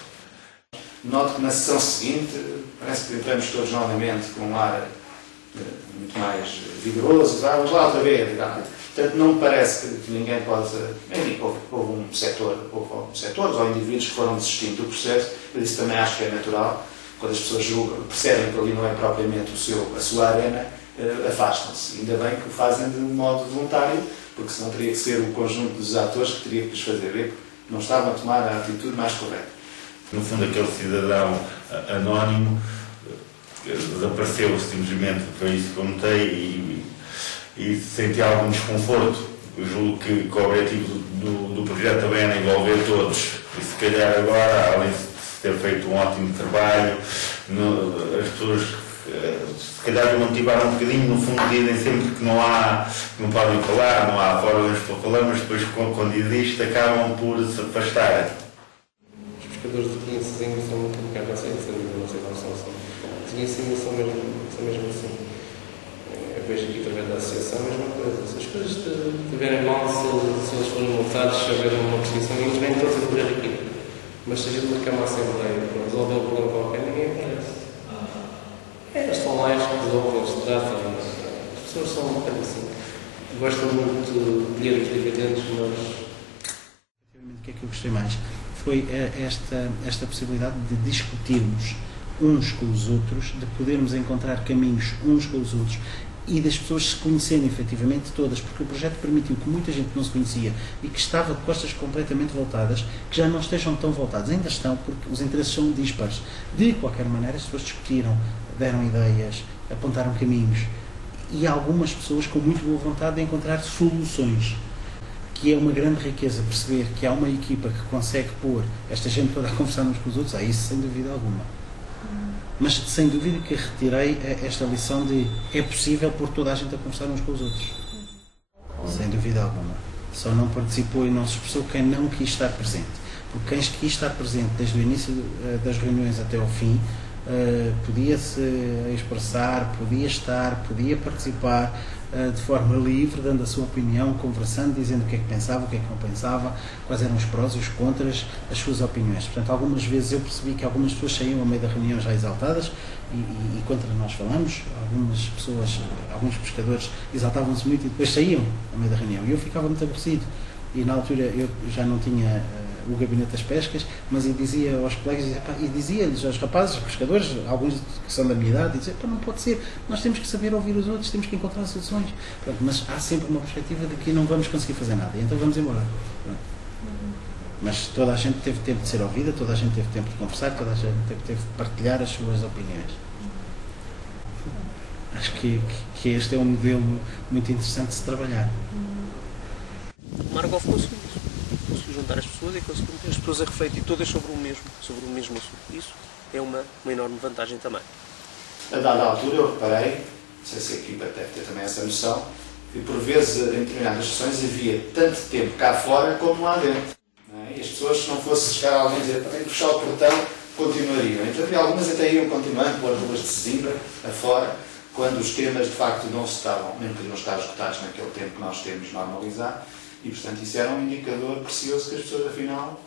Noto que na sessão seguinte parece que entramos todos novamente com um ar muito mais vigoroso, vamos lá outra vez. Portanto, não me parece que ninguém possa. Enfim, houve um setor, setores ou indivíduos que foram desistindo do processo, mas isso também acho que é natural. Quando as pessoas julgam, percebem que ali não é propriamente a sua arena, afastam-se. Ainda bem que o fazem de modo voluntário, porque senão teria que ser o conjunto dos atores que teria que lhes fazer ver que não estavam a tomar a atitude mais correta. No fundo, aquele cidadão anónimo desapareceu simplesmente, foi isso que eu notei, e senti algum desconforto. Eu julgo que o objetivo do projeto também era envolver todos, e se calhar agora, além de ter feito um ótimo trabalho, as pessoas se calhar não motivaram um bocadinho, no fundo dizem sempre que não podem falar, não há formas para falar, mas depois quando existe acabam por se afastar. Os pescadores de Guincezinho são muito pequenos, não sei como são assim. Os Guincezinhos são mesmo assim. Eu vejo aqui através da associação a mesma coisa. Se as coisas estiverem mal, se eles forem multados, se houver uma perseguição, eles vêm todos a correr aqui. Mas se a gente marcar uma assembleia para resolver um problema qualquer, ninguém aparece. Eles estão lá, eles resolvem, eles tratam. As pessoas são um bocado assim. Gostam muito de ler os dividendos, mas... O que é que eu gostei mais? Foi esta possibilidade de discutirmos uns com os outros, de podermos encontrar caminhos uns com os outros e das pessoas se conhecerem efetivamente todas, porque o projeto permitiu que muita gente não se conhecia e que estava de costas completamente voltadas, que já não estejam tão voltadas, ainda estão, porque os interesses são dispares. De qualquer maneira, as pessoas discutiram, deram ideias, apontaram caminhos, e algumas pessoas com muito boa vontade de encontrar soluções, que é uma grande riqueza perceber que há uma equipa que consegue pôr esta gente toda a conversar uns com os outros, isso sem dúvida alguma. Mas sem dúvida que retirei esta lição de é possível pôr toda a gente a conversar uns com os outros. Sem dúvida alguma. Só não participou e não se expressou quem não quis estar presente. Porque quem quis estar presente desde o início das reuniões até ao fim, podia se expressar, podia estar, podia participar de forma livre, dando a sua opinião, conversando, dizendo o que é que pensava, o que é que não pensava, quais eram os prós e os contras, as suas opiniões. Portanto, algumas vezes eu percebi que algumas pessoas saíam ao meio da reunião já exaltadas e contra nós falamos, algumas pessoas, alguns pescadores exaltavam-se muito e depois saíam ao meio da reunião e eu ficava muito aborrecido. E na altura eu já não tinha o gabinete das pescas, mas eu dizia aos colegas, e dizia-lhes aos rapazes, aos pescadores, alguns que são da minha idade, e dizia, não pode ser, nós temos que saber ouvir os outros, temos que encontrar soluções. Pronto, mas há sempre uma perspectiva de que não vamos conseguir fazer nada, então vamos embora. Pronto. Mas toda a gente teve tempo de ser ouvida, toda a gente teve tempo de conversar, toda a gente teve de partilhar as suas opiniões. Acho que este é um modelo muito interessante de se trabalhar. O Margov conseguiu juntar as pessoas e conseguiu meter as pessoas a refletir todas sobre o mesmo assunto. Isso é uma enorme vantagem também. A dada altura eu reparei, não sei se a equipa deve ter também essa noção, que por vezes em determinadas sessões havia tanto tempo cá fora como lá dentro. E as pessoas, se não fosse chegar alguém e dizer tem que fechar o portão, continuariam. Então havia algumas até iam continuando pelas ruas de Sesimbra, afora, quando os temas de facto não se estavam, nem podiam estar esgotados naquele tempo que nós temos normalizado. E, portanto, isso era um indicador precioso que as pessoas, afinal,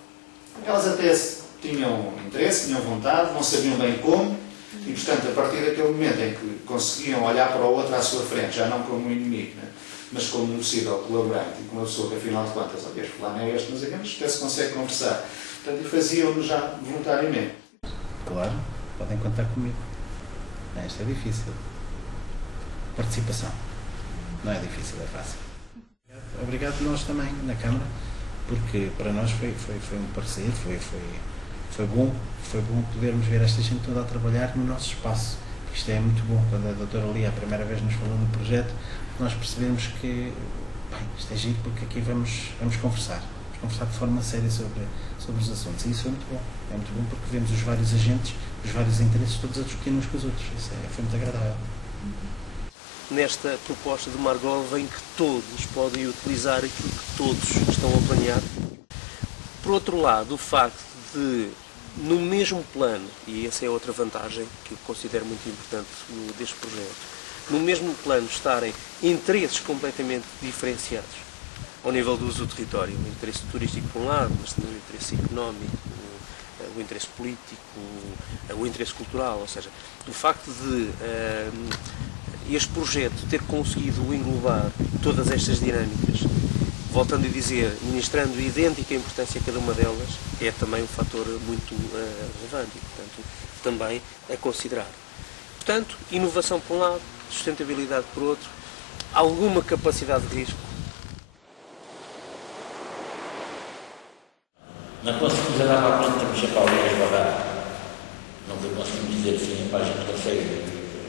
elas até tinham interesse, tinham vontade, não sabiam bem como, e, portanto, a partir daquele momento em que conseguiam olhar para o outro à sua frente, já não como um inimigo, né, mas como um possível colaborante e como uma pessoa que, afinal de contas, ok, fulano é este, mas até se consegue conversar. Portanto, e faziam-no já voluntariamente. Claro, podem contar comigo. Isto é difícil. Participação. Não é difícil, é fácil. Obrigado a nós também, na Câmara, porque para nós foi um parecer, foi bom podermos ver esta gente toda a trabalhar no nosso espaço. Isto é muito bom. Quando a doutora Lia a primeira vez nos falou no projeto, nós percebemos que, bem, isto é giro porque aqui vamos conversar. conversar de forma séria sobre os assuntos. E isso é muito bom. É muito bom porque vemos os vários agentes, os vários interesses todos a discutir uns com os outros. Isso foi muito agradável. Nesta proposta de Margot em que todos podem utilizar aquilo que todos estão a planear. Por outro lado, o facto de, no mesmo plano, e essa é outra vantagem que eu considero muito importante deste projeto, no mesmo plano estarem interesses completamente diferenciados ao nível do uso do território, o interesse turístico por um lado, mas também o interesse económico, o interesse político, o interesse cultural, ou seja, o facto de este projeto ter conseguido englobar todas estas dinâmicas, voltando a dizer, ministrando idêntica importância a cada uma delas, é também um fator muito relevante e, portanto, também a considerar. Portanto, inovação por um lado, sustentabilidade por outro, alguma capacidade de risco. Não conseguimos andar para a frente, temos sempre alguém a esbarrar. Não conseguimos dizer assim, a gente consegue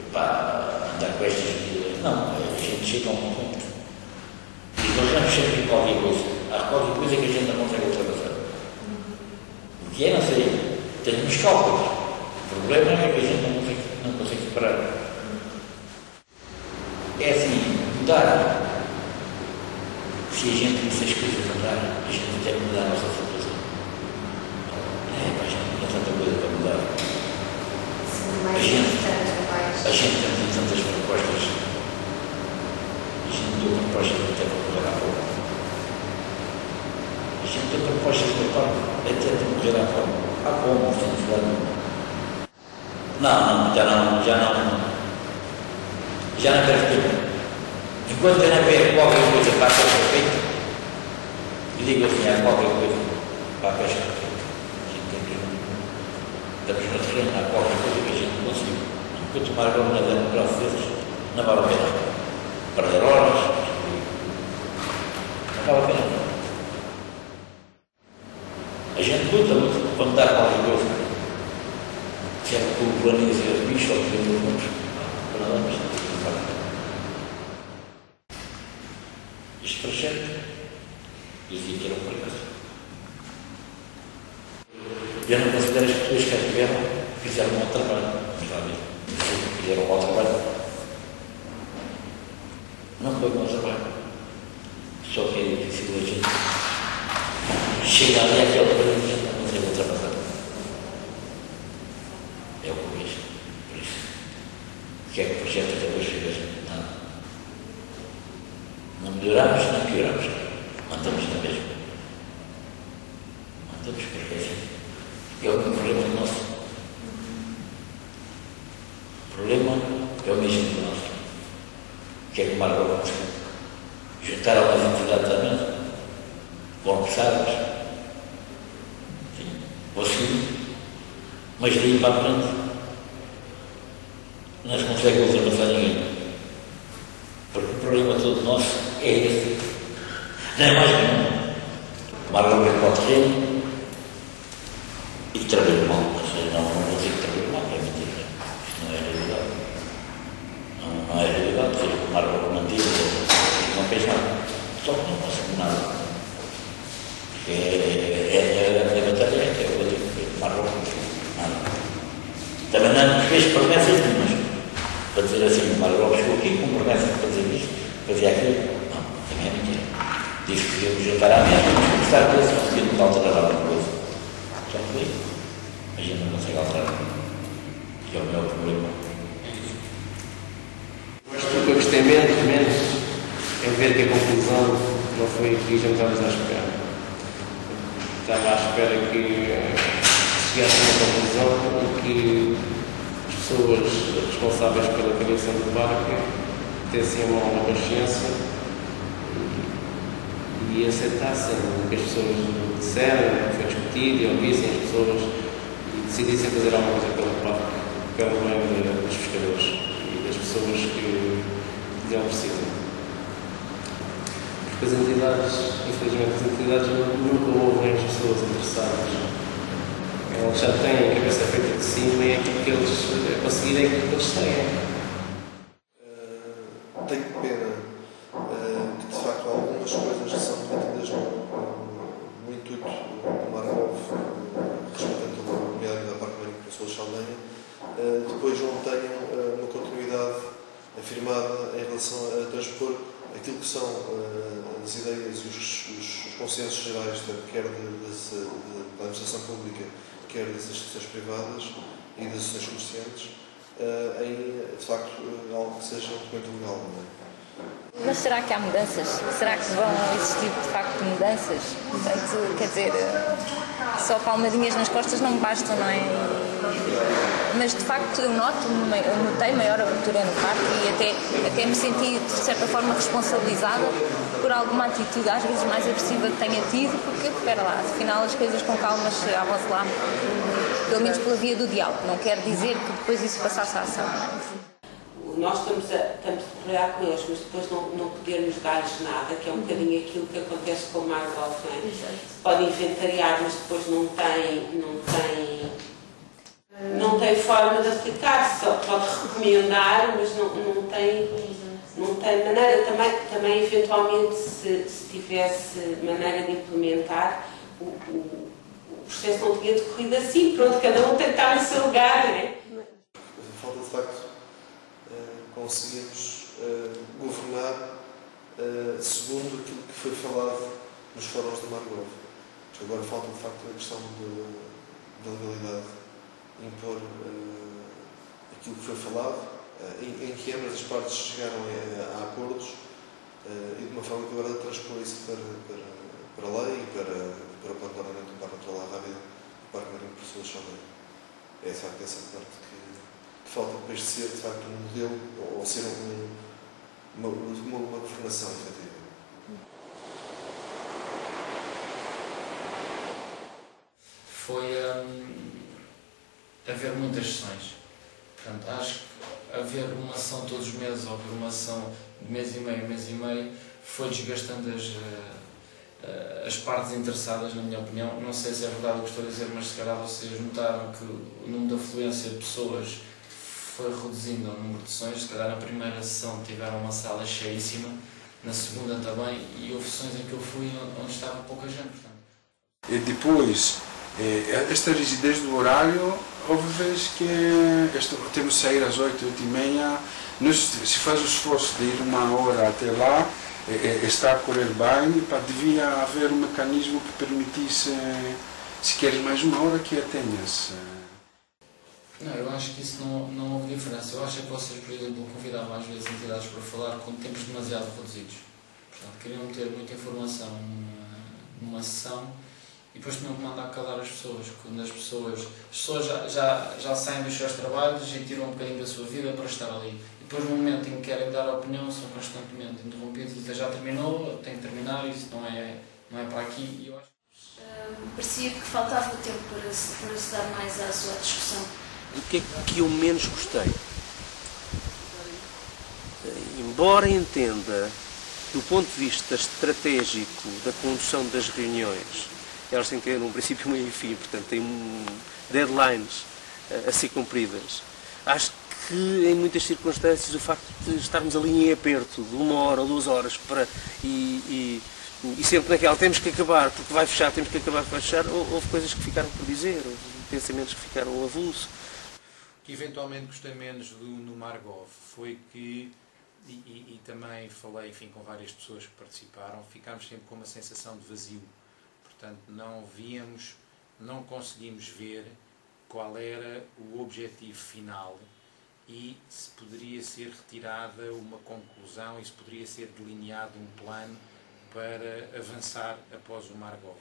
andar com estas medidas. Não, a gente chega a um ponto. E nós vamos sempre em qualquer coisa. Há qualquer coisa que a gente não consegue ultrapassar. O que é, não sei, temos cálculos. O problema é que a gente não consegue superar. É assim, mudar. Se a gente disse as coisas mudarem, a gente tem que mudar a nossa situação. A gente não tem tanta coisa para mudar. A gente tem tantas propostas. A gente deu propostas até para morrer há pouco. A gente deu propostas até para morrer há pouco. Há como, estamos falando. Não, já não quero tempo. Enquanto eu não ver qualquer coisa para a pesca feita, eu digo assim, há qualquer coisa para a pesca feita. Estamos no terreno, há qualquer coisa que a gente não conseguiu. Enquanto o Margot nadando para vocês, não vale a pena. Perder horas, não vale a pena. A gente luta muito para mudar qualquer coisa. Se é que o planeja os bichos ou que os mundos, para nada mais não. Este projeto, eu dizia que era um fracasso. Eu não considero as pessoas que a tiveram, fizeram um bom trabalho. Mas lá mesmo, fizeram um bom trabalho. Não foi um bom trabalho. Só que é difícil a gente chegar ali àquela coisa que a gente não consegue ultrapassar. É o que eu vejo. Por isso, o que é que o projeto até hoje fez? Nada. Não melhoramos, não pioramos. Mantamos na mesma. Mantamos porque assim. É o mesmo problema do nosso. O problema é o mesmo do nosso. O que é que o Margot conseguiu? Juntar algumas entidades à mesa, conversadas, conseguiu, mas daí para a frente não se consegue ultrapassar ninguém. Porque o problema todo nosso é esse. Não é mais nenhum. O Margot vem para o terreno e trabalha mal. Ou seja, não vou dizer que trabalha mal, é mentira. Isto não é realidade. Não é realidade. Ou seja, o Margot manteve, não fez nada. Só que não conseguiu nada. A batalha é que eu digo que o Margot não fez nada. Também não nos fez promessas nenhumas. Para dizer assim, o Margot chegou aqui com promessas para fazer isto, fazia aquilo. Não, também é mentira. Disse que íamos juntar à mesa, vamos conversar com isso, conseguimos alterar alguma coisa. Já foi. A gente não consegue alterar. Que é o meu problema. Mas o que eu gostei menos é ver que a conclusão não foi o que a gente estava à espera. Estava à espera que chegasse a uma conclusão e que as pessoas responsáveis pela criação do parque tivessem a mão na consciência e aceitassem o que as pessoas disseram, o que foi discutido, e ouvissem as pessoas e decidissem fazer alguma coisa pelo parque, pelo bem dos pescadores e das pessoas que dele precisam. Porque as entidades, infelizmente, as entidades nunca ouvem as pessoas interessadas. Eles já têm a cabeça feita de cima e é aquilo que eles conseguirem, é aquilo que eles têm. Tenho pena que, de facto, algumas coisas que são debatidas processos gerais, quer da administração pública, quer das instituições privadas e das associações comerciantes, em, de facto, algo que seja um documento legal. Não é? Mas será que há mudanças? Será que vão existir, de facto, mudanças? Portanto, quer dizer, só palmadinhas nas costas não bastam, não é? Mas, de facto, eu notei maior abertura no parque e até me senti, de certa forma, responsabilizada por alguma atitude, às vezes mais agressiva que tenha tido, porque, espera lá, afinal as coisas com calma chegavam-se lá, pelo menos pela via do diálogo. Não quer dizer que depois isso passasse à ação, não é? Nós estamos a trabalhar com eles, mas depois não podermos dar-lhes nada, que é um bocadinho aquilo que acontece com o Margov, não é? Pode inventariar, mas depois não tem forma de aplicar, só pode recomendar, mas não tem maneira. Também eventualmente, se tivesse maneira de implementar, o processo não tinha decorrido assim, pronto, cada um tem que estar no seu lugar, não é? Falta de facto conseguimos governar segundo aquilo que foi falado nos fóruns da Margov. Agora falta de facto a questão da legalidade, impor aquilo que foi falado, em que ambas as partes chegaram a acordos e de uma forma que agora transpor isso para a lei e para o plano de ordenamento do Parque Natural à Rábida e o Parque Marinho de Pessoas Salgueiro. É de facto essa parte que falta para este ser de facto um modelo ou ser uma governação efetiva. Foi haver muitas sessões. Portanto, acho que haver uma sessão todos os meses ou haver uma sessão de mês e meio, foi desgastando as partes interessadas, na minha opinião. Não sei se é verdade o que estou a dizer, mas se calhar vocês notaram que o número de afluência de pessoas foi reduzindo o número de sessões. Se calhar na primeira sessão tiveram uma sala cheíssima, na segunda também, e houve sessões em que eu fui onde estava pouca gente. Portanto. E depois, esta rigidez do horário, houve vezes que temos de sair às 8, 8h30, se faz o esforço de ir uma hora até lá, está a correr bem, devia haver um mecanismo que permitisse, se queres mais uma hora, que a tenhas. Não, eu acho que isso não houve diferença. Eu acho que vocês, por exemplo, convidavam às vezes entidades para falar com tempos demasiado reduzidos. Portanto, queriam ter muita informação numa sessão e depois tinham que mandar calar as pessoas. Quando as pessoas já saem dos seus trabalhos e tiram um bocadinho da sua vida para estar ali. E depois, no momento em que querem dar a opinião, são constantemente interrompidos. E já terminou, tem que terminar, isso não é para aqui. E eu acho... parecia que faltava tempo para se dar mais à sua discussão. O que é que eu menos gostei? Embora entenda, do ponto de vista estratégico da condução das reuniões, elas têm que ter um princípio, meio e fim, portanto têm deadlines a ser cumpridas. Acho que em muitas circunstâncias o facto de estarmos ali em aperto de 1 hora ou 2 horas e sempre naquela temos que acabar porque vai fechar, temos que acabar porque vai fechar, houve coisas que ficaram por dizer, houve pensamentos que ficaram avulso. O que eventualmente gostei menos no Margov foi que, e também falei, enfim, com várias pessoas que participaram, ficámos sempre com uma sensação de vazio. Portanto, não conseguimos ver qual era o objetivo final e se poderia ser retirada uma conclusão e se poderia ser delineado um plano para avançar após o Margov.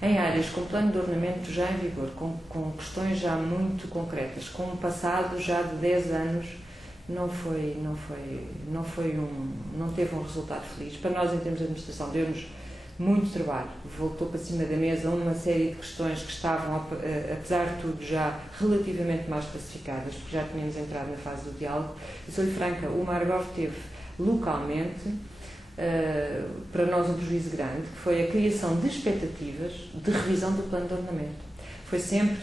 Em áreas com plano de ordenamento já em vigor, com questões já muito concretas, com um passado já de 10 anos, não teve um resultado feliz. Para nós, em termos de administração, deu-nos muito trabalho. Voltou para cima da mesa uma série de questões que estavam, apesar de tudo, já relativamente mais pacificadas, porque já tínhamos entrado na fase do diálogo. E sou-lhe franca, o Margov teve localmente para nós um prejuízo grande, que foi a criação de expectativas de revisão do plano de ordenamento. Foi sempre,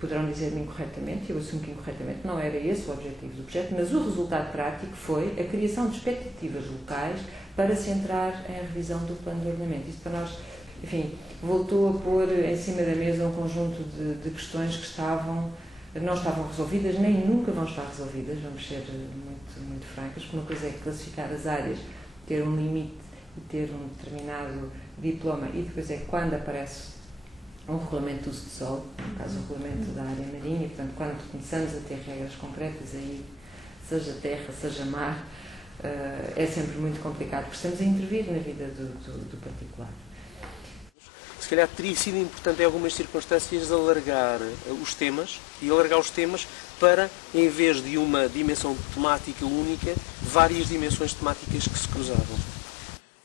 poderão dizer-me incorretamente, eu assumo que incorretamente não era esse o objetivo do projeto, mas o resultado prático foi a criação de expectativas locais para se entrar em revisão do plano de ordenamento. Isso para nós, enfim, voltou a pôr em cima da mesa um conjunto de questões que não estavam resolvidas, nem nunca vão estar resolvidas, vamos ser muito francas, porque uma coisa é classificar as áreas, ter um limite e ter um determinado diploma, e depois é quando aparece um regulamento de uso de solo, no caso o regulamento da área marinha, e portanto quando começamos a ter regras concretas aí, seja terra, seja mar, é sempre muito complicado, porque estamos a intervir na vida do particular. Se calhar teria sido importante em algumas circunstâncias alargar os temas para, em vez de uma dimensão temática única, várias dimensões temáticas que se cruzavam.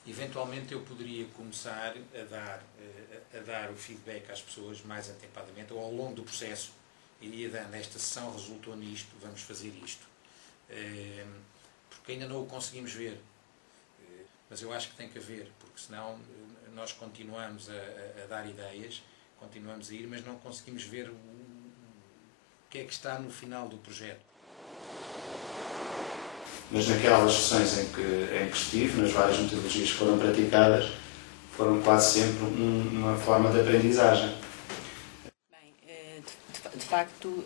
Eventualmente eu poderia começar a dar o feedback às pessoas mais atempadamente, ou ao longo do processo, iria dando: esta sessão resultou nisto, vamos fazer isto. Porque ainda não o conseguimos ver. Mas eu acho que tem que haver, porque senão nós continuamos a dar ideias, continuamos a ir, mas não conseguimos ver o que é que está no final do projeto. Mas naquelas sessões em que estive, nas várias metodologias que foram praticadas, foram quase sempre uma forma de aprendizagem. Bem, de facto,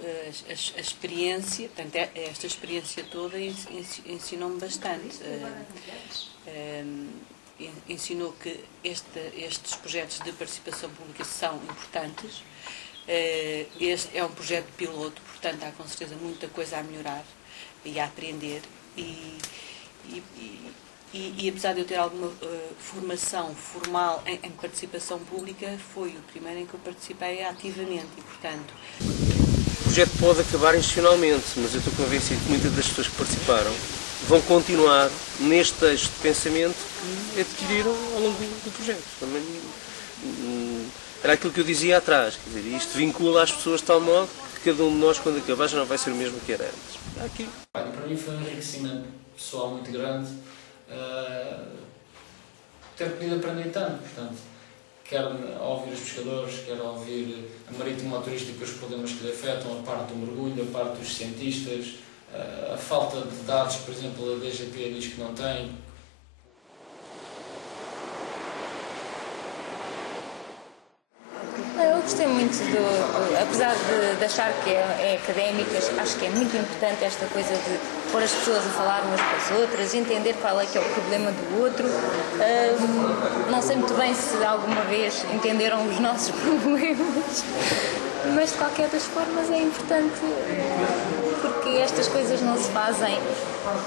a experiência, portanto, esta experiência toda ensinou-me bastante. Ensinou que estes projetos de participação pública são importantes. Este é um projeto piloto, portanto há com certeza muita coisa a melhorar e a aprender. E apesar de eu ter alguma formação formal em participação pública, foi o primeiro em que eu participei ativamente e, portanto... O projeto pode acabar institucionalmente, mas eu estou convencido que muitas das pessoas que participaram vão continuar neste eixo de pensamento que adquiriram ao longo do projeto. Também, era aquilo que eu dizia atrás, quer dizer, isto vincula as pessoas de tal modo que cada um de nós, quando acabar, já não vai ser o mesmo que era antes. Aqui. Para mim foi um enriquecimento pessoal muito grande ter podido aprender tanto, portanto, quero ouvir os pescadores, quero ouvir a marítima turística, os problemas que lhe afetam, a parte do mergulho, a parte dos cientistas, a falta de dados, por exemplo, a DGP diz que não tem. Eu gostei muito apesar de achar que é académica, acho que é muito importante esta coisa de pôr as pessoas a falar umas com as outras, entender qual é que é o problema do outro. Não sei muito bem se alguma vez entenderam os nossos problemas, mas de qualquer das formas é importante, porque estas coisas não se fazem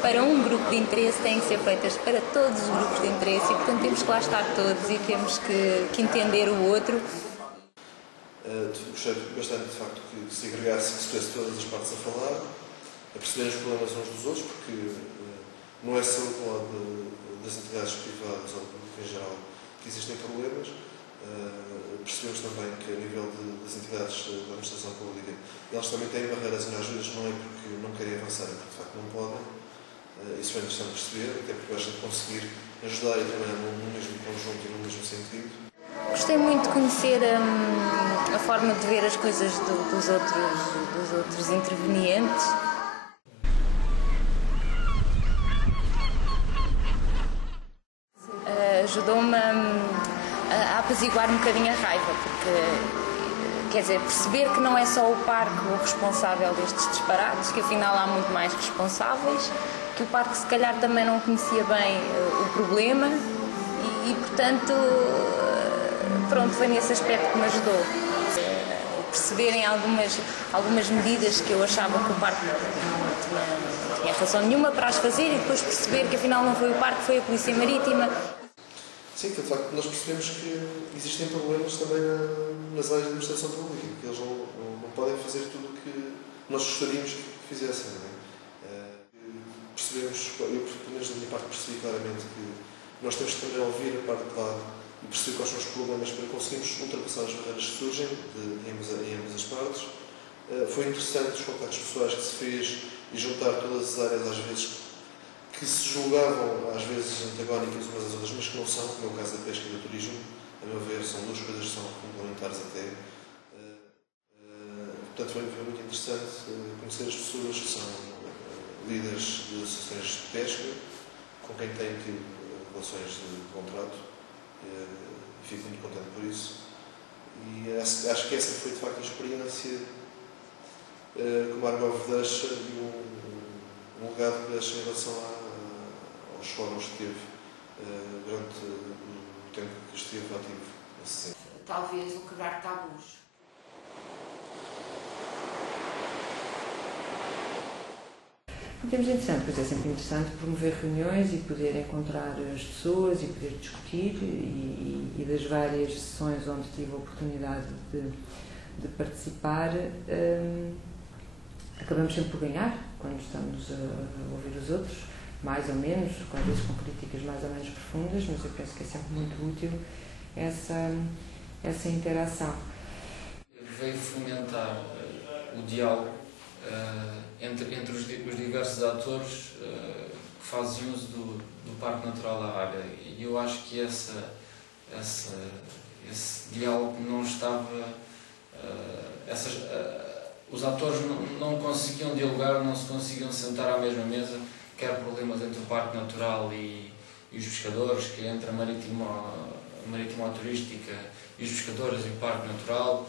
para um grupo de interesse, têm que ser feitas para todos os grupos de interesse e, portanto, temos que lá estar todos e temos que entender o outro. Gostei bastante, de facto, que se agregasse, que se pudesse todas as partes a falar, a perceber os problemas uns dos outros, porque não é só do lado das entidades privadas ou do público em geral que existem problemas. Percebemos também que, a nível das entidades da administração pública, elas também têm barreiras e às vezes não é porque não querem avançar, é porque de facto não podem. Isso é interessante perceber, até porque a gente conseguir ajudar e trabalhar no mesmo conjunto e no mesmo sentido. Gostei muito de conhecer a forma de ver as coisas dos outros intervenientes. Ajudou-me a apaziguar um bocadinho a raiva, porque, quer dizer, perceber que não é só o parque o responsável destes disparates, que afinal há muito mais responsáveis, que o parque se calhar também não conhecia bem o problema e portanto, pronto, foi nesse aspecto que me ajudou. Perceberem algumas medidas que eu achava que o parque não tinha razão nenhuma para as fazer e depois perceber que afinal não foi o parque, foi a Polícia Marítima. Sim, de facto, nós percebemos que existem problemas também nas áreas de administração pública, que eles não podem fazer tudo o que nós gostaríamos que fizessem. Não é? Percebemos, eu pelo menos da minha parte percebi claramente que nós temos que também ouvir a parte de lá e perceber quais são os problemas para conseguirmos ultrapassar as barreiras que surgem em ambas as partes. Foi interessante os contactos pessoais que se fez e juntar todas as áreas, às vezes, que se julgavam, às vezes, antagónicas umas às outras, mas que não são, como é o caso da pesca e do turismo. A meu ver, são duas coisas que são complementares até. Portanto, foi muito interessante conhecer as pessoas que são líderes de associações de pesca, com quem tenho tido relações de contrato. Fico muito contente por isso. E acho que essa foi, de facto, a experiência que o Margov deixa e um legado que deixa em relação aos fóruns que teve durante tempo que estive ativo nesse sentido. Talvez o quebrar tabus. Em termos de interessante, pois é sempre interessante promover reuniões e poder encontrar as pessoas e poder discutir e das várias sessões onde tive a oportunidade de participar, acabamos sempre por ganhar quando estamos a ouvir os outros, mais ou menos, às vezes com críticas mais ou menos profundas, mas eu penso que é sempre muito útil essa interação. Veio fomentar o diálogo entre os diversos atores que fazem uso do Parque Natural da Área. E eu acho que esse diálogo não estava... os atores não conseguiam dialogar, não se conseguiam sentar à mesma mesa, quer problemas entre o Parque Natural e os pescadores, que entre a marítima turística e os pescadores e o Parque Natural,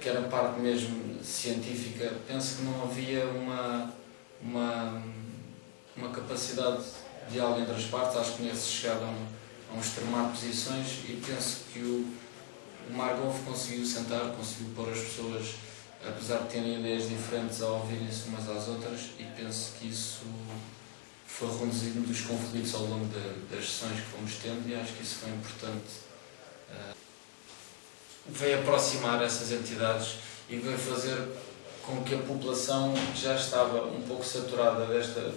que era a parte mesmo científica. Penso que não havia uma capacidade de diálogo entre as partes. Acho que nesse chegaram a um extremar de posições e penso que o Margolf conseguiu sentar, conseguiu pôr as pessoas, apesar de terem ideias diferentes, a ouvirem-se umas às outras, e penso que isso foi reduzindo dos conflitos ao longo das sessões que fomos tendo, e acho que isso foi importante. Veio aproximar essas entidades e veio fazer com que a população, que já estava um pouco saturada desta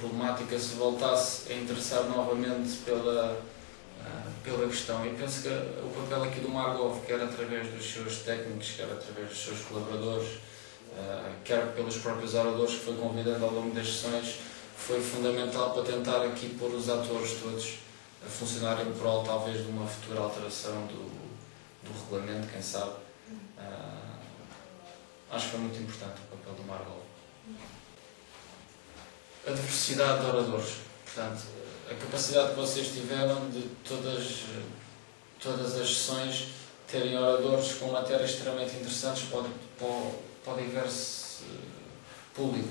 problemática, se voltasse a interessar novamente pela questão. E penso que o papel aqui do Margolf, quer através dos seus técnicos, quer através dos seus colaboradores, quer pelos próprios oradores que foi convidando ao longo das sessões, foi fundamental para tentar aqui pôr os atores todos a funcionar em prol, talvez, de uma futura alteração do regulamento, quem sabe. Acho que foi muito importante o papel do Margolf. A diversidade de oradores, portanto, a capacidade que vocês tiveram de todas as sessões terem oradores com matérias extremamente interessantes para o diverso público.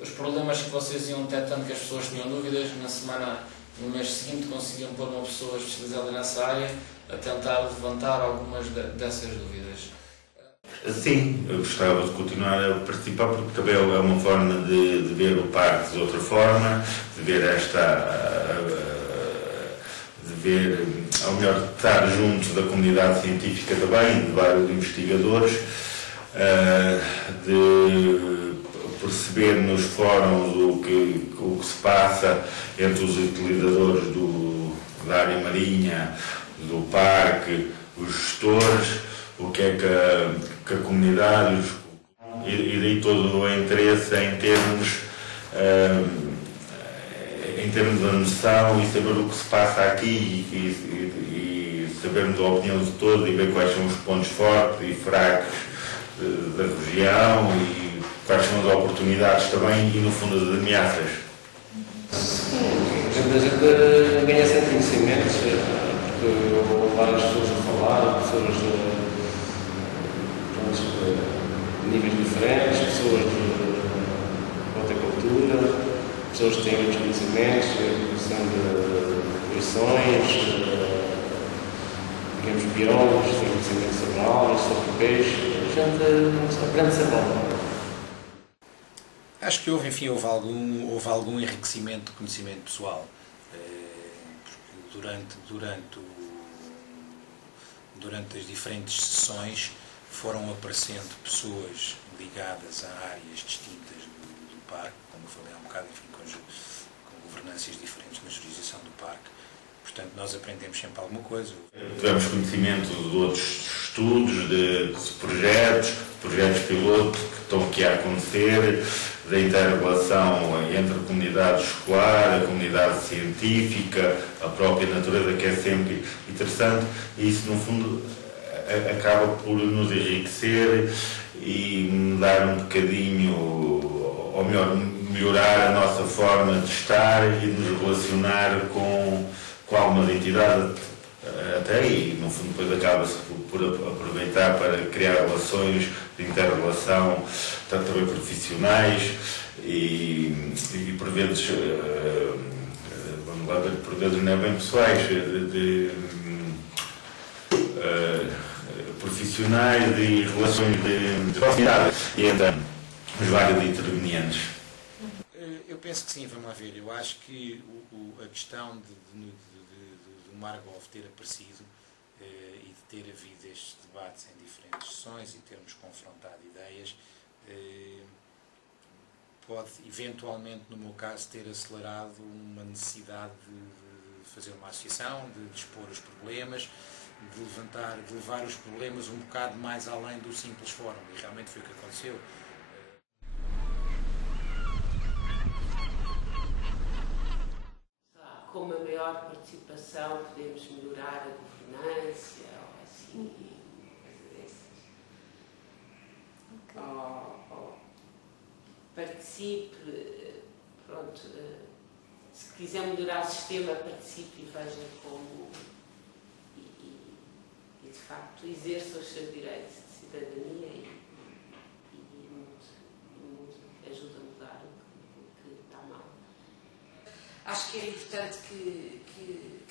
Os problemas que vocês iam detectando, que as pessoas tinham dúvidas, no mês seguinte conseguiam pôr uma pessoa especializada nessa área a tentar levantar algumas dessas dúvidas. Sim, eu gostava de continuar a participar, porque também é uma forma de ver o parque de outra forma, de ver ou melhor, estar junto da comunidade científica também, de vários investigadores, de perceber nos fóruns o que se passa entre os utilizadores da área marinha, do parque, os gestores, o que é que a comunidade, e daí todo o interesse em termos a noção e saber o que se passa aqui e sabermos a opinião de todos e ver quais são os pontos fortes e fracos da região e quais são as oportunidades também e, no fundo, as ameaças. A gente ganha sempre conhecimentos, porque houve várias pessoas a falar, pessoas de níveis diferentes, pessoas de horticultura, pessoas que têm muitos conhecimentos, produção de poluições, digamos, biólogos, têm conhecimentos sobre algas, sobre peixe. A gente aprende sempre algo. Acho que houve algum enriquecimento de conhecimento pessoal, porque durante as diferentes sessões foram aparecendo pessoas ligadas a áreas distintas do parque, como eu falei há um bocado, enfim, com governâncias diferentes na jurisdição do parque. Portanto, nós aprendemos sempre alguma coisa. Tivemos conhecimento de outros estudos, de projetos piloto que estão aqui a acontecer, da inter-relação entre a comunidade escolar, a comunidade científica, a própria natureza, que é sempre interessante, e isso, no fundo, acaba por nos enriquecer e dar um bocadinho, ou melhor, melhorar a nossa forma de estar e de nos relacionar com algumas entidades até, e no fundo depois acaba-se por aproveitar para criar relações de inter-relação, tanto também profissionais e por vezes, vamos lá ver, por vezes não é bem pessoais, profissionais e relações de proximidade entre os vários intervenientes. Eu penso que sim, vamos lá ver. Eu acho que a questão do Margov ter aparecido e de ter havido estes debates em diferentes sessões e termos confrontado ideias pode eventualmente, no meu caso, ter acelerado uma necessidade de fazer uma associação, de expor os problemas, de levar os problemas um bocado mais além do simples fórum, e realmente foi o que aconteceu. Com uma maior participação podemos melhorar a governança ou assim, ou participe, pronto, se quiser melhorar o sistema, participe e veja como e de facto exerça os seus direitos de cidadania e ajuda a mudar o que está mal. Acho que era importante que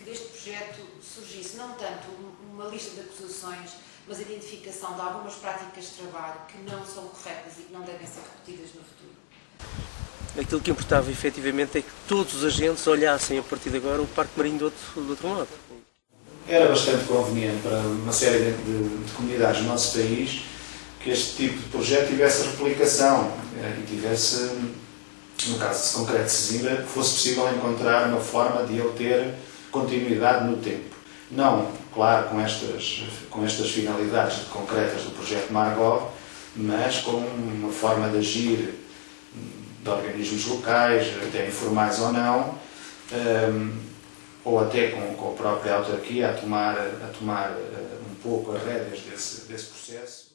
deste projeto surgisse não tanto uma lista de acusações, mas a identificação de algumas práticas de trabalho que não são corretas e que não devem ser repetidas no futuro. Aquilo que importava efetivamente é que todos os agentes olhassem a partir de agora o Parque Marinho do outro modo. Era bastante conveniente para uma série de comunidades do nosso país que este tipo de projeto tivesse replicação e tivesse, no caso de concreto de Sesimbra, que fosse possível encontrar uma forma de ele ter continuidade no tempo. Não, claro, com estas finalidades concretas do projeto Margov, mas com uma forma de agir de organismos locais, até informais ou não, ou até com a própria autarquia a tomar um pouco as rédeas desse processo.